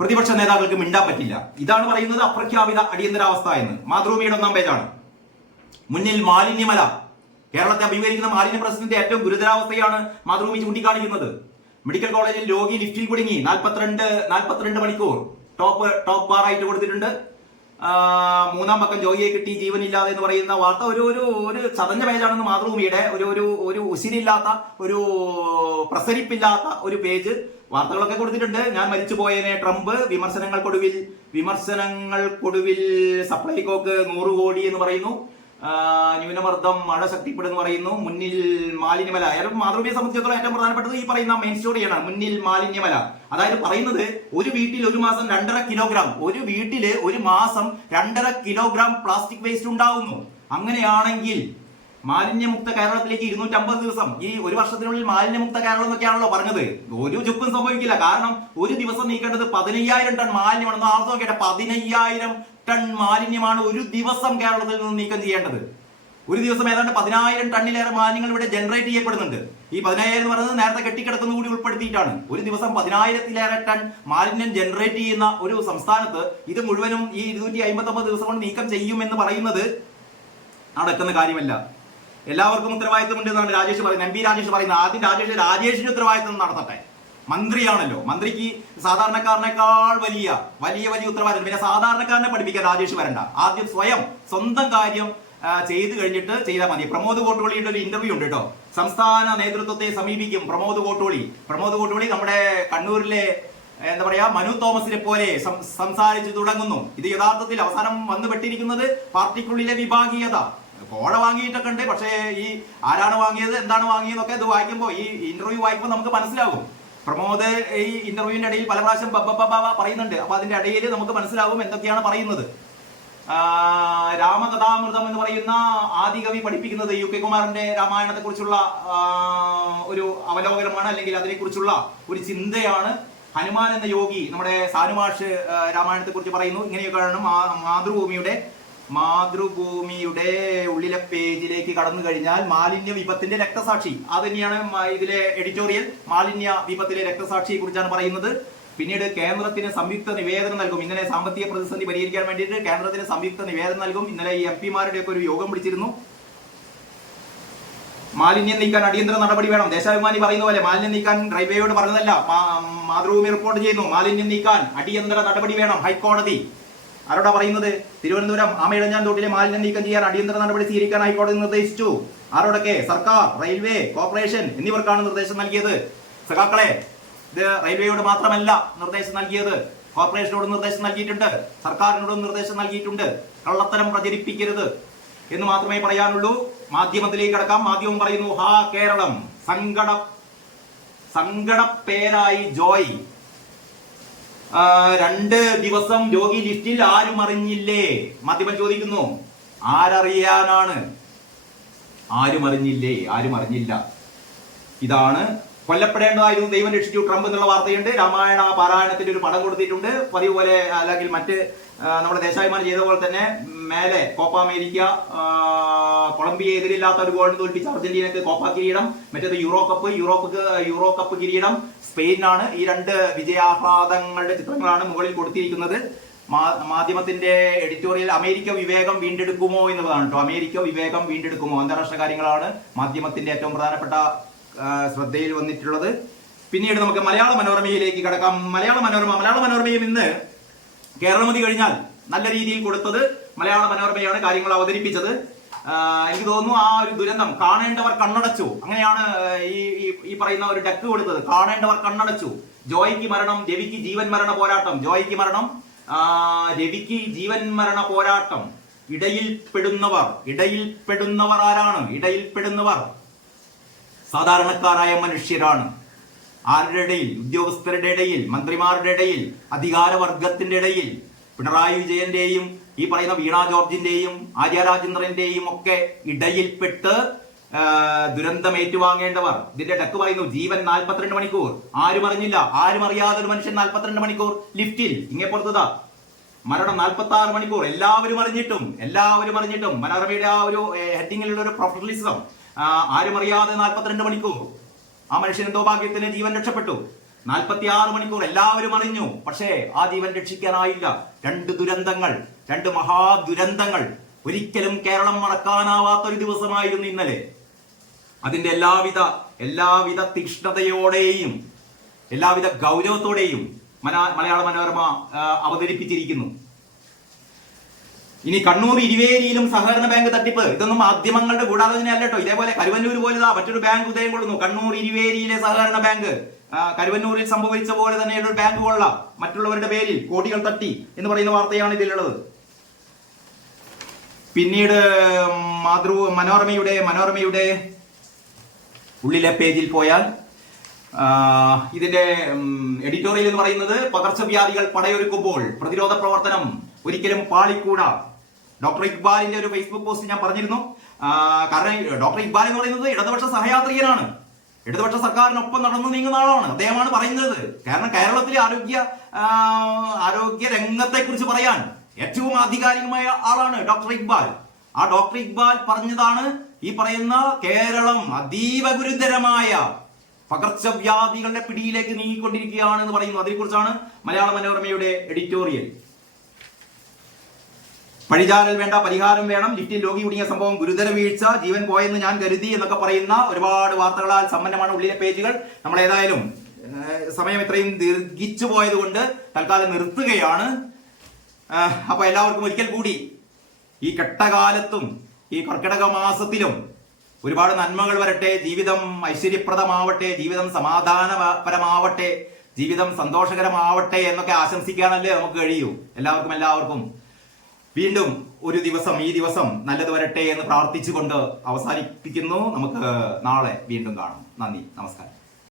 പ്രതിപക്ഷ നേതാക്കൾക്ക് മിണ്ടാൻ പറ്റില്ല. ഇതാണ് പറയുന്നത് അപ്രഖ്യാപിത അടിയന്തരാവസ്ഥ എന്ന്. മാതൃഭൂമിയുടെ 1-ാം പേജാണ്. മുന്നിൽ മാലിന്യമല, കേരളത്തെ അഭിമുഖീകരിക്കുന്ന മാലിന്യ പ്രശ്നത്തിന്റെ ഏറ്റവും ഗുരുതരാവസ്ഥയാണ് മാതൃഭൂമി ചൂണ്ടിക്കാണിക്കുന്നത്. മെഡിക്കൽ കോളേജിൽ രോഗി ലിഫ്റ്റിൽ കുടുങ്ങി 42 മണിക്കൂർ ടോപ്പ് ബാർ ആയിട്ട് കൊടുത്തിട്ടുണ്ട്. 3-ാം പക്കം ജോയിയെ കിട്ടി ജീവനില്ലാതെ എന്ന് പറയുന്ന വാർത്ത ഒരു ചതഞ്ഞ പേജാണെന്ന് മാതൃഭൂമിയുടെ ഒരു ഉശിരില്ലാത്ത ഒരു പ്രസരിപ്പില്ലാത്ത ഒരു പേജ് വാർത്തകളൊക്കെ കൊടുത്തിട്ടുണ്ട്. ഞാൻ മരിച്ചുപോയതിനെ ട്രംപ്, വിമർശനങ്ങൾക്കൊടുവിൽ സപ്ലൈകോക്ക് 100 കോടി എന്ന് പറയുന്നു, ന്യൂനമർദ്ദം മഴ ശക്തിപ്പെടുന്നു പറയുന്നു, മുന്നിൽ മാലിന്യമല. മാതൃഭൂമിയെ സംബന്ധിച്ചിടത്തോളം ഏറ്റവും പ്രധാനപ്പെട്ടത് ഈ പറയുന്ന മെയിൻ സ്റ്റോറിയാണ്, മുന്നിൽ മാലിന്യമല. അതായത് പറയുന്നത് ഒരു വീട്ടിൽ ഒരു മാസം 2.5 കിലോഗ്രാം, ഒരു വീട്ടില് ഒരു മാസം 2.5 കിലോഗ്രാം പ്ലാസ്റ്റിക് വേസ്റ്റ് ഉണ്ടാവുന്നു. അങ്ങനെയാണെങ്കിൽ മാലിന്യമുക്ത കേരളത്തിലേക്ക് 250 ദിവസം, ഈ ഒരു വർഷത്തിനുള്ളിൽ മാലിന്യമുക്ത കേരളം എന്നൊക്കെയാണല്ലോ പറഞ്ഞത്. ഒരു ചുക്കും സംഭവിക്കില്ല. കാരണം ഒരു ദിവസം നീക്കേണ്ടത് 15,000 ടൺ മാലിന്യമാണെന്ന് ആർത്ത് നോക്കിയിട്ട് 15,000 ടൺ മാലിന്യമാണ് ഒരു ദിവസം കേരളത്തിൽ നിന്ന് നീക്കം ചെയ്യേണ്ടത്. ഒരു ദിവസം ഏതാണ്ട് 10,000 ടണ്ണിലേറെ മാലിന്യങ്ങൾ ഇവിടെ ജനറേറ്റ് ചെയ്യപ്പെടുന്നുണ്ട്. ഈ 10,000 എന്ന് പറയുന്നത് നേരത്തെ കെട്ടിക്കിടക്കുന്ന കൂടി ഉൾപ്പെടുത്തിയിട്ടാണ്. ഒരു ദിവസം 10,000-ലേറെ ടൺ മാലിന്യം ജനറേറ്റ് ചെയ്യുന്ന ഒരു സംസ്ഥാനത്ത് ഇത് മുഴുവനും ഈ 259 ദിവസം കൊണ്ട് നീക്കം ചെയ്യുമെന്ന് പറയുന്നത് നടക്കുന്ന കാര്യമല്ല. എല്ലാവർക്കും ഉത്തരവാദിത്തമുണ്ട് എന്നാണ് രാജേഷ് പറയുന്നത്, MP രാജേഷ് പറയുന്നത്. ആദ്യം രാജേഷിന് ഉത്തരവാദിത്തം നടത്തട്ടെ. മന്ത്രിയാണല്ലോ, മന്ത്രിക്ക് സാധാരണക്കാരനേക്കാൾ വലിയ ഉത്തരവാദിത്തം. പിന്നെ സാധാരണക്കാരനെ പഠിപ്പിക്കാൻ രാജേഷ് വരണ്ട, ആദ്യം സ്വന്തം കാര്യം ചെയ്തു കഴിഞ്ഞിട്ട് ചെയ്താൽ മതി. പ്രമോദ് കോട്ടോളിയുടെ ഒരു ഇന്റർവ്യൂ ഉണ്ട് കേട്ടോ. സംസ്ഥാന നേതൃത്വത്തെ സമീപിക്കും പ്രമോദ് കോട്ടോളി നമ്മുടെ കണ്ണൂരിലെ എന്താ പറയാ മനു തോമസിനെ പോലെ സംസാരിച്ചു തുടങ്ങുന്നു. ഇത് യഥാർത്ഥത്തിൽ അവസാനം വന്നുപെട്ടിരിക്കുന്നത് പാർട്ടിക്കുള്ളിലെ വിഭാഗീയത. കോഴ വാങ്ങിയിട്ടൊക്കെ ഉണ്ട്, പക്ഷേ ഈ ആരാണ് വാങ്ങിയത്, എന്താണ് വാങ്ങിയതൊക്കെ ഇത് വായിക്കുമ്പോൾ, ഈ ഇന്റർവ്യൂ വായിക്കുമ്പോൾ നമുക്ക് മനസ്സിലാകും. പ്രമോദ് ഈ ഇന്റർവ്യൂവിന്റെ ഇടയിൽ പല പ്രാവശ്യം പറയുന്നുണ്ട്. അപ്പൊ അതിന്റെ ഇടയിൽ നമുക്ക് മനസ്സിലാവും എന്തൊക്കെയാണ് പറയുന്നത്. രാമകഥാമൃതം എന്ന് പറയുന്ന ആദികവി പഠിപ്പിക്കുന്നത് UK കുമാരന്റെ രാമായണത്തെ കുറിച്ചുള്ള ഒരു അവലോകനമാണ്, അല്ലെങ്കിൽ അതിനെക്കുറിച്ചുള്ള ഒരു ചിന്തയാണ്. ഹനുമാൻ എന്ന യോഗി നമ്മുടെ സാനുമാഷ് രാമായണത്തെ കുറിച്ച് പറയുന്നു. ഇങ്ങനെയൊക്കെയാണ് മാതൃഭൂമിയുടെ ഉള്ളിലെ പേജിലേക്ക് കടന്നു കഴിഞ്ഞാൽ മാലിന്യ വിപത്തിന്റെ രക്തസാക്ഷി, അത് തന്നെയാണ് ഇതിലെ എഡിറ്റോറിയൽ. മാലിന്യ വിപത്തിലെ രക്തസാക്ഷിയെ കുറിച്ചാണ് പറയുന്നത്. പിന്നീട് കേന്ദ്രത്തിന് സംയുക്ത നിവേദനം നൽകും. ഇന്നലെ സാമ്പത്തിക പ്രതിസന്ധി പരിഹരിക്കാൻ വേണ്ടിയിട്ട് കേന്ദ്രത്തിന് സംയുക്ത നിവേദനം നൽകും. ഇന്നലെ ഈ MP മാരുടെ ഒക്കെ ഒരു യോഗം വിളിച്ചിരുന്നു. മാലിന്യം നീക്കാൻ അടിയന്തര നടപടി വേണം. ദേശാഭിമാനി പറയുന്ന പോലെ മാലിന്യം നീക്കാൻ റെയിൽവേയോട് പറഞ്ഞതല്ല, മാതൃഭൂമി റിപ്പോർട്ട് ചെയ്യുന്നു. മാലിന്യം നീക്കാൻ അടിയന്തര നടപടി വേണം ഹൈക്കോടതി. ആരോടാ പറയുന്നത്? തിരുവനന്തപുരം ആമയിഴഞ്ഞാൻ തോട്ടിലെ മാലിന്യം നീക്കം ചെയ്യാൻ അടിയന്തര നടപടി സ്വീകരിക്കാൻ ഹൈക്കോടതി നിർദ്ദേശിച്ചു. ആരോടൊക്കെ? സർക്കാർ, റെയിൽവേ, കോർപ്പറേഷൻ എന്നിവർക്കാണ് നിർദ്ദേശം നൽകിയത്. സഖാക്കളെ, ഇത് റെയിൽവേയോട് മാത്രമല്ല നിർദ്ദേശം നൽകിയത്, കോർപ്പറേഷനോട് നിർദ്ദേശം നൽകിയിട്ടുണ്ട്, സർക്കാരിനോടും നിർദ്ദേശം നൽകിയിട്ടുണ്ട്. കള്ളത്തരം പ്രചരിപ്പിക്കരുത് എന്ന് മാത്രമേ പറയാനുള്ളൂ. മാധ്യമത്തിലേക്ക് കടക്കാം. മാധ്യമം പറയുന്നു, ഹാ കേരളം, സങ്കടപ്പേരായി ജോയ്. 2 ദിവസം രോഗി ലിസ്റ്റിൽ ആരും അറിഞ്ഞില്ലേ? മാധ്യമം ചോദിക്കുന്നു. ആരറിയാനാണ്? ആരും അറിഞ്ഞില്ലേ? ആരും അറിഞ്ഞില്ല. ഇതാണ് കൊല്ലപ്പെടേണ്ടതായിരുന്നു, ദൈവം രക്ഷിച്ചു ട്രംപ് എന്നുള്ള വാർത്തയുണ്ട്. രാമായണ പാരായണത്തിന്റെ ഒരു പടം കൊടുത്തിട്ടുണ്ട്. പതിവ് പോലെ അല്ലെങ്കിൽ മറ്റ് നമ്മുടെ ദേശാഭിമാനി ചെയ്ത പോലെ തന്നെ മേലെ കോപ്പ അമേരിക്ക, കൊളംബിയ എതിരില്ലാത്ത ഒരു ഗോളിന് തോൽപ്പിച്ച അർജന്റീനക്ക് കോപ്പ കിരീടം, മറ്റേത് യൂറോ കപ്പ് കിരീടം സ്പെയിനാണ്. ഈ രണ്ട് വിജയാഹ്ലാദങ്ങളുടെ ചിത്രങ്ങളാണ് മുകളിൽ കൊടുത്തിരിക്കുന്നത്. മാധ്യമത്തിന്റെ എഡിറ്റോറിയൽ അമേരിക്ക വിവേകം വീണ്ടെടുക്കുമോ എന്നുള്ളതാണ് കേട്ടോ. അമേരിക്ക വിവേകം വീണ്ടെടുക്കുമോ, അന്താരാഷ്ട്ര കാര്യങ്ങളാണ് മാധ്യമത്തിന്റെ ഏറ്റവും പ്രധാനപ്പെട്ട ശ്രദ്ധയിൽ വന്നിട്ടുള്ളത്. പിന്നീട് നമുക്ക് മലയാള മനോരമയിലേക്ക് കടക്കാം. മലയാള മനോരമയും ഇന്ന് കേരളമതി കഴിഞ്ഞാൽ നല്ല രീതിയിൽ കൊടുത്തത് മലയാള മനോരമയാണ് കാര്യങ്ങൾ അവതരിപ്പിച്ചത്. എനിക്ക് തോന്നുന്നു ആ ഒരു ദുരന്തം കാണേണ്ടവർ കണ്ണടച്ചു, അങ്ങനെയാണ് ഈ പറയുന്ന ഒരു ഡക്ക് കൊടുത്തത്. കാണേണ്ടവർ കണ്ണടച്ചു. ജോയിക്ക് മരണം, രവിക്ക് ജീവൻ മരണ പോരാട്ടം. ജോയിക്ക് മരണം, രവിക്ക് ജീവൻ മരണ പോരാട്ടം. ഇടയിൽപ്പെടുന്നവർ ആരാണ്? ഇടയിൽപ്പെടുന്നവർ സാധാരണക്കാരായ മനുഷ്യരാണ്. ആരുടെ ഇടയിൽ? ഉദ്യോഗസ്ഥരുടെ ഇടയിൽ, മന്ത്രിമാരുടെ ഇടയിൽ, അധികാരവർഗത്തിന്റെ ഇടയിൽ. പിണറായി വിജയന്റെയും ഈ പറയുന്ന വീണ ജോർജിന്റെയും ആര്യ രാജേന്ദ്രന്റെയും ഒക്കെ ഇടയിൽപ്പെട്ട് ദുരന്തം ഏറ്റുവാങ്ങേണ്ടവർ. ഇതിന്റെ ഡക്ക് പറയുന്നു ജീവൻ 42 മണിക്കൂർ. ആരും അറിഞ്ഞില്ല, ആരും അറിയാതെ ഒരു മനുഷ്യൻ 42 മണിക്കൂർ ലിഫ്റ്റിൽ ഇങ്ങനെ പുറത്തുതാ. മരണം 46 മണിക്കൂർ. എല്ലാവരും അറിഞ്ഞിട്ടും മനോരമയുടെ ആ ഒരു ഹെഡിങ്ങിലുള്ള ഒരു പ്രൊഫഷണലിസം, ആരും അറിയാതെ 42 മണിക്കൂർ. ആ മനുഷ്യൻ എന്തോ ഭാഗ്യത്തിന് ജീവൻ രക്ഷപ്പെട്ടു. 46 മണിക്കൂർ എല്ലാവരും അറിഞ്ഞു, പക്ഷേ ആ ജീവൻ രക്ഷിക്കാനായില്ല. രണ്ട് മഹാദുരന്തങ്ങൾ. ഒരിക്കലും കേരളം മറക്കാനാവാത്ത ഒരു ദിവസമായിരുന്നു ഇന്നലെ. അതിന്റെ എല്ലാവിധ തീക്ഷ്ണതയോടെയും എല്ലാവിധ ഗൗരവത്തോടെയും മലയാള മനോരമ അവതരിപ്പിച്ചിരിക്കുന്നു. ഇനി കണ്ണൂർ ഇരുവേരിയിലും സഹകരണ ബാങ്ക് തട്ടിപ്പ്. ഇതൊന്നും മാധ്യമങ്ങളുടെ ഗൂഢാലോചന അല്ല കേട്ടോ. ഇതേപോലെ കരുവന്നൂർ പോലെ മറ്റൊരു ബാങ്ക് ഉദയം കൊള്ളുന്നു. കണ്ണൂർ ഇരുവേരിയിലെ സഹകരണ ബാങ്ക് കരുവന്നൂരിൽ സംഭവിച്ച പോലെ തന്നെ ഒരു ബാങ്ക് കൊള്ള, മറ്റുള്ളവരുടെ പേരിൽ കോടികൾ തട്ടി എന്ന് പറയുന്ന വാർത്തയാണ് ഇതിലുള്ളത്. പിന്നീട് മനോരമയുടെ ഉള്ളിലെ പേജിൽ പോയാൽ ഇതിന്റെ എഡിറ്റോറിയൽ എന്ന് പറയുന്നത് പകർച്ചവ്യാധികൾ പടയൊരുക്കുമ്പോൾ പ്രതിരോധ പ്രവർത്തനം ഒരിക്കലും പാളിക്കൂടാ. ഡോക്ടർ ഇക്ബാലിന്റെ ഒരു ഫേസ്ബുക്ക് പോസ്റ്റ് ഞാൻ പറഞ്ഞിരുന്നു. കാരണം ഡോക്ടർ ഇക്ബാൽ എന്ന് പറയുന്നത് ഇടതുപക്ഷ സഹയാത്രികനാണ്, ഇടതുപക്ഷ സർക്കാരിനൊപ്പം നടന്നു നീങ്ങുന്ന ആളാണ്. അദ്ദേഹമാണ് പറയുന്നത്. കാരണം കേരളത്തിലെ ആരോഗ്യ രംഗത്തെ കുറിച്ച് പറയാൻ ഏറ്റവും ആധികാരികമായ ആളാണ് ഡോക്ടർ ഇക്ബാൽ. ആ ഡോക്ടർ ഇക്ബാൽ പറഞ്ഞതാണ് ഈ പറയുന്ന കേരളം അതീവ ഗുരുതരമായ പകർച്ചവ്യാധികളുടെ പിടിയിലേക്ക് നീങ്ങിക്കൊണ്ടിരിക്കുകയാണ് എന്ന് പറയുന്നു. അതിനെക്കുറിച്ചാണ് മലയാള മനോരമയുടെ എഡിറ്റോറിയൽ. പഴിചാരൽ വേണ്ട, പരിഹാരം വേണം. ലിഫ്റ്റിൽ രോഗി കുടുങ്ങിയ സംഭവം ഗുരുതര വീഴ്ച, ജീവൻ പോയെന്ന് ഞാൻ കരുതി എന്നൊക്കെ പറയുന്ന ഒരുപാട് വാർത്തകളാൽ സമ്പന്നമാണ് ഉള്ളിലെ പേജുകൾ. നമ്മൾ ഏതായാലും സമയം ഇത്രയും ദീർഘിച്ചു പോയത് കൊണ്ട് തൽക്കാലം നിർത്തുകയാണ്. അപ്പൊ എല്ലാവർക്കും ഒരിക്കൽ കൂടി ഈ കെട്ടകാലത്തും ഈ കർക്കിടക മാസത്തിലും ഒരുപാട് നന്മകൾ വരട്ടെ, ജീവിതം ഐശ്വര്യപ്രദമാവട്ടെ, ജീവിതം സമാധാനപരമാവട്ടെ, ജീവിതം സന്തോഷകരമാവട്ടെ എന്നൊക്കെ ആശംസിക്കാനല്ലേ നമുക്ക് കഴിയൂ. എല്ലാവർക്കും വീണ്ടും ഈ ദിവസം നല്ലത് വരട്ടെ എന്ന് പ്രാർത്ഥിച്ചുകൊണ്ട് അവസാനിപ്പിക്കുന്നു. നമുക്ക് നാളെ വീണ്ടും കാണാം. നന്ദി, നമസ്കാരം.